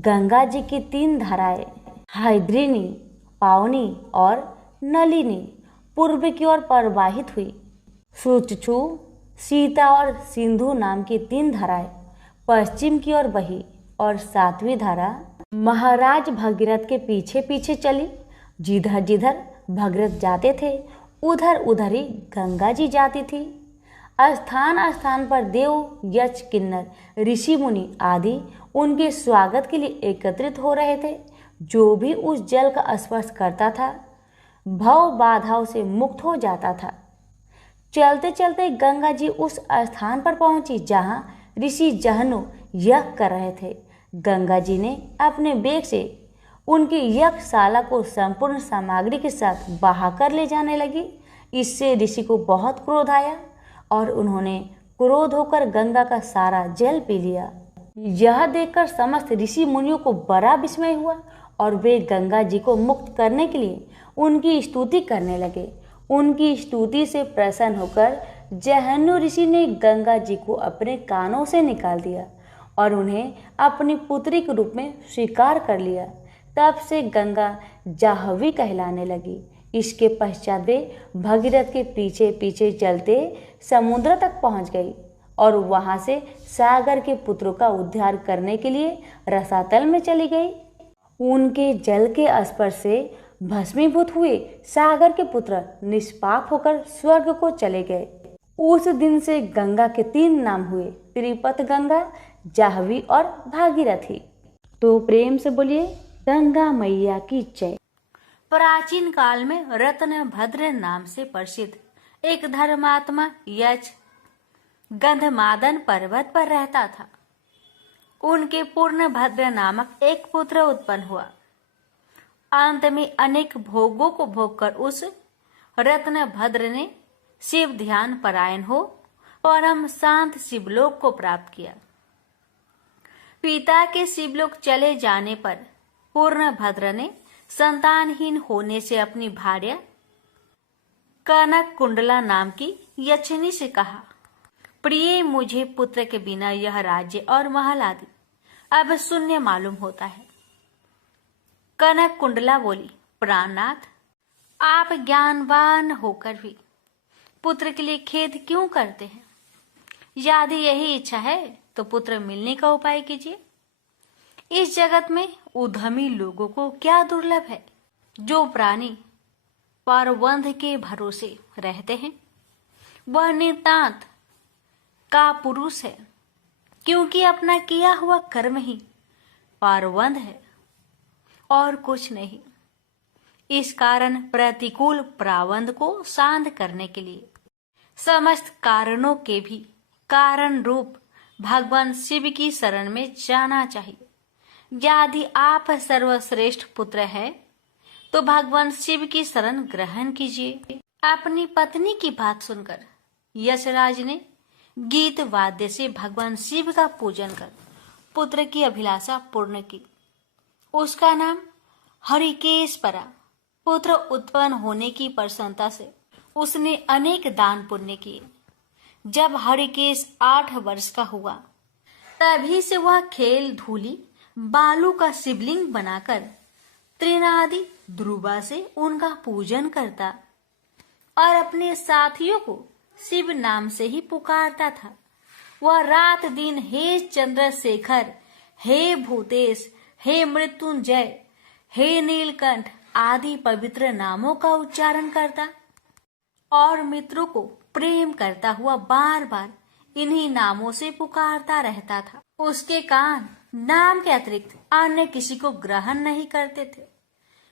गंगा जी की 3 धाराएं हैद्रिनी, पावनी और नलिनी पूर्व की ओर प्रवाहित हुई। सुचक्षु, सीता और सिंधु नाम की 3 धाराएं पश्चिम की ओर बही और 7वीं धारा महाराज भगीरथ के पीछे पीछे चली। जिधर जिधर भगीरथ जाते थे उधर उधर ही गंगा जी जाती थी। स्थान स्थान पर देव, यक्ष, किन्नर, ऋषि मुनि आदि उनके स्वागत के लिए एकत्रित हो रहे थे। जो भी उस जल का स्पर्श करता था भव बाधाओं से मुक्त हो जाता था। चलते चलते गंगा जी उस स्थान पर पहुंची जहां ऋषि जहनु यज्ञ कर रहे थे। गंगा जी ने अपने वेग से उनकी यज्ञशाला को संपूर्ण सामग्री के साथ बहा कर ले जाने लगी। इससे ऋषि को बहुत क्रोध आया और उन्होंने क्रोध होकर गंगा का सारा जल पी लिया। यह देखकर समस्त ऋषि मुनियों को बड़ा विस्मय हुआ और वे गंगा जी को मुक्त करने के लिए उनकी स्तुति करने लगे। उनकी स्तुति से प्रसन्न होकर जहन्नु ऋषि ने गंगा जी को अपने कानों से निकाल दिया और उन्हें अपनी पुत्री के रूप में स्वीकार कर लिया। तब से गंगा जाह्नवी कहलाने लगी। इसके पश्चात वे भगीरथ के पीछे पीछे चलते समुद्र तक पहुंच गई और वहां से सागर के पुत्रों का उद्धार करने के लिए रसातल में चली गई। उनके जल के स्पर्श से भस्मीभूत हुए सागर के पुत्र निष्पाप होकर स्वर्ग को चले गए। उस दिन से गंगा के 3 नाम हुए, त्रिपत गंगा, जाह्नवी और भागीरथी। तो प्रेम से बोलिए गंगा मैया की जय। प्राचीन काल में रत्नभद्र नाम से प्रसिद्ध एक धर्मात्मा यक्ष गंधमादन पर्वत पर रहता था। उनके पूर्णभद्र नामक एक पुत्र उत्पन्न हुआ। अंत में अनेक भोगों को भोगकर उस रत्नभद्र ने शिव ध्यान परायण हो परम शांत शिवलोक को प्राप्त किया। पिता के शिवलोक चले जाने पर पूर्णभद्र ने संतानहीन होने से अपनी भार्या कनक कुंडला नाम की यक्षिणी से कहा, प्रिय, मुझे पुत्र के बिना यह राज्य और महल आदि अब शून्य मालूम होता है। कनक कुंडला बोली, प्राणनाथ, आप ज्ञानवान होकर भी पुत्र के लिए खेद क्यों करते हैं? यदि यही इच्छा है तो पुत्र मिलने का उपाय कीजिए। इस जगत में उद्यमी लोगों को क्या दुर्लभ है। जो प्राणी परवंध के भरोसे रहते हैं वह नितांत का पुरुष है, क्योंकि अपना किया हुआ कर्म ही परवंध है और कुछ नहीं। इस कारण प्रतिकूल प्रावंध को शांत करने के लिए समस्त कारणों के भी कारण रूप भगवान शिव की शरण में जाना चाहिए। यदि आप सर्वश्रेष्ठ पुत्र है तो भगवान शिव की शरण ग्रहण कीजिए। अपनी पत्नी की बात सुनकर यशराज ने गीत वाद्य से भगवान शिव का पूजन कर पुत्र की अभिलाषा पूर्ण की। उसका नाम हरिकेश पड़ा। पुत्र उत्पन्न होने की प्रसन्नता से उसने अनेक दान पुण्य किए। जब हरिकेश 8 वर्ष का हुआ तभी से वह खेल धूली बालू का शिवलिंग बनाकर त्रिनादि ध्रुवा से उनका पूजन करता और अपने साथियों को शिव नाम से ही पुकारता था। वह रात दिन हे चंद्रशेखर, हे भूतेश, हे मृत्युंजय, हे नीलकंठ आदि पवित्र नामों का उच्चारण करता और मित्रों को प्रेम करता हुआ बार बार इन्हीं नामों से पुकारता रहता था। उसके कान नाम के अतिरिक्त अन्य किसी को ग्रहण नहीं करते थे।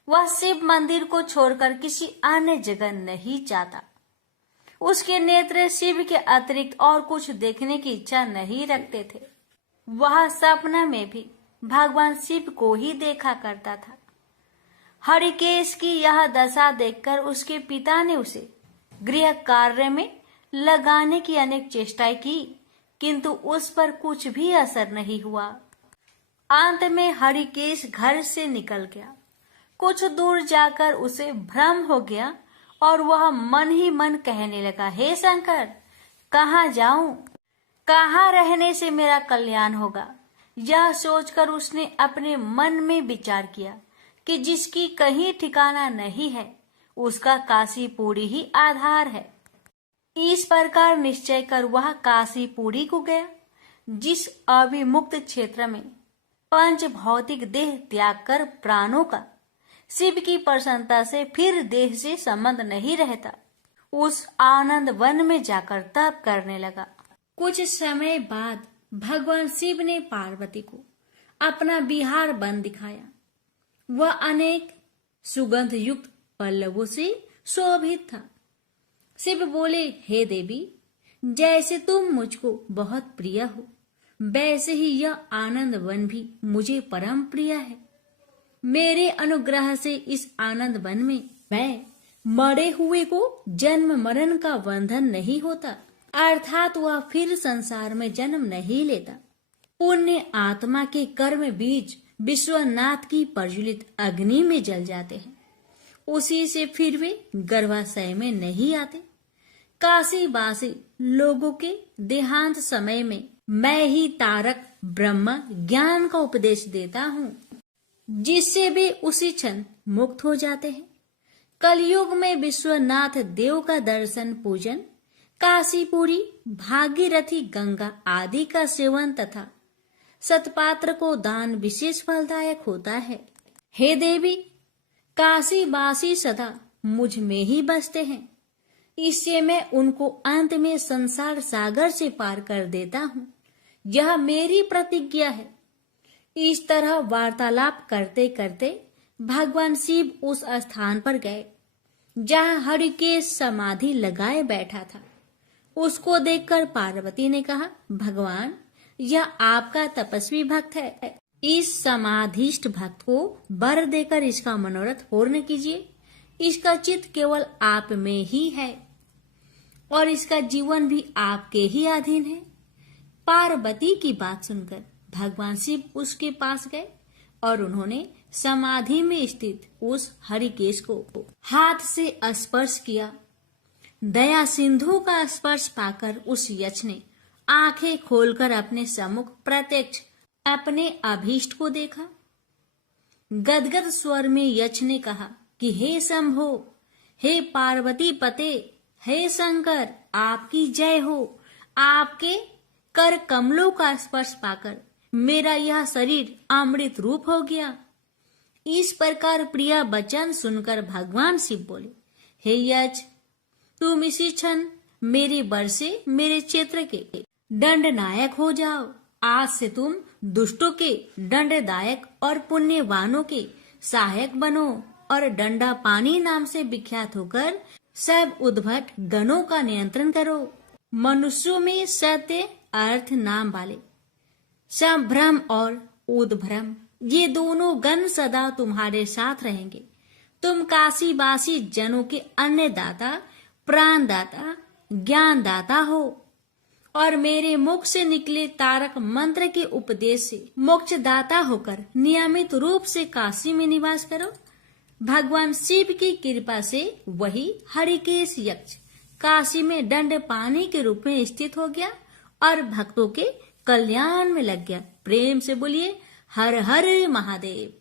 वह शिव मंदिर को छोड़कर किसी अन्य जगह नहीं जाता। उसके नेत्र शिव के अतिरिक्त और कुछ देखने की इच्छा नहीं रखते थे। वह सपना में भी भगवान शिव को ही देखा करता था। हरिकेश की यह दशा देखकर उसके पिता ने उसे गृह कार्य में लगाने की अनेक चेष्टाएं की, किंतु उस पर कुछ भी असर नहीं हुआ। अंत में हरिकेश घर से निकल गया। कुछ दूर जाकर उसे भ्रम हो गया और वह मन ही मन कहने लगा, हे शंकर, कहाँ जाऊं? कहाँ रहने से मेरा कल्याण होगा? यह सोचकर उसने अपने मन में विचार किया कि जिसकी कहीं ठिकाना नहीं है उसका काशीपुरी ही आधार है। इस प्रकार निश्चय कर वह काशीपुरी को गया, जिस अविमुक्त क्षेत्र में पंच भौतिक देह त्याग कर प्राणों का शिव की प्रसन्नता से फिर देह से संबंध नहीं रहता, उस आनंद वन में जाकर तप करने लगा। कुछ समय बाद भगवान शिव ने पार्वती को अपना बिहार वन दिखाया। वह अनेक सुगंध युक्त पल्लवों से शोभित था। शिव बोले, हे देवी, जैसे तुम मुझको बहुत प्रिय हो वैसे ही यह आनंद वन भी मुझे परम प्रिय है। मेरे अनुग्रह से इस आनंद वन में मैं मरे हुए को जन्म मरण का बंधन नहीं होता, अर्थात वह फिर संसार में जन्म नहीं लेता। पुण्य आत्मा के कर्म बीज विश्वनाथ की प्रज्वलित अग्नि में जल जाते हैं, उसी से फिर वे गर्भाशय में नहीं आते। काशीवासी लोगों के देहांत समय में मैं ही तारक ब्रह्म ज्ञान का उपदेश देता हूँ, जिससे वे उसी क्षण मुक्त हो जाते हैं। कलयुग में विश्वनाथ देव का दर्शन पूजन काशीपुरी, भागीरथी, गंगा आदि का सेवन तथा सतपात्र को दान विशेष फलदायक होता है। हे देवी, काशी वासी सदा मुझ में ही बसते हैं, इससे मैं उनको अंत में संसार सागर से पार कर देता हूँ, यह मेरी प्रतिज्ञा है। इस तरह वार्तालाप करते करते भगवान शिव उस स्थान पर गए जहाँ हरिकेश समाधि लगाए बैठा था। उसको देखकर पार्वती ने कहा, भगवान, यह आपका तपस्वी भक्त है, इस समाधिष्ठ भक्त को वर देकर इसका मनोरथ पूर्ण कीजिए। इसका चित्त केवल आप में ही है और इसका जीवन भी आपके ही अधीन है। पार्वती की बात सुनकर भगवान शिव उसके पास गए और उन्होंने समाधि में स्थित उस हरिकेश को हाथ से स्पर्श किया। दया सिंधु का स्पर्श पाकर उस यक्ष ने आंखें खोलकर अपने सम्मुख प्रत्यक्ष अपने अभीष्ट को देखा। गदगद स्वर में यक्ष ने कहा कि हे शंभो, हे पार्वती पते, हे शंकर, आपकी जय हो। आपके कर कमलों का स्पर्श पाकर मेरा यह शरीर अमृत रूप हो गया। इस प्रकार प्रिया वचन सुनकर भगवान शिव बोले, हे यक्ष, तुम इसी क्षण मेरे वर से मेरे क्षेत्र के दंड नायक हो जाओ। आज से तुम दुष्टों के दंडदायक और पुण्यवानों के सहायक बनो और डंडा पानी नाम से विख्यात होकर सब उद्भट गणों का नियंत्रण करो। मनुष्यों में सत्य, अर्थ नाम वाले संभ्रम और उद्भ्रम, ये दोनों गण सदा तुम्हारे साथ रहेंगे। तुम काशीवासी जनों के अन्नदाता, प्राणदाता, ज्ञानदाता हो और मेरे मुख से निकले तारक मंत्र के उपदेश से मोक्षदाता होकर नियमित रूप से काशी में निवास करो। भगवान शिव की कृपा से वही हरिकेश यक्ष काशी में दंड पानी के रूप में स्थित हो गया और भक्तों के कल्याण में लग गया। प्रेम से बोलिए हर हर महादेव।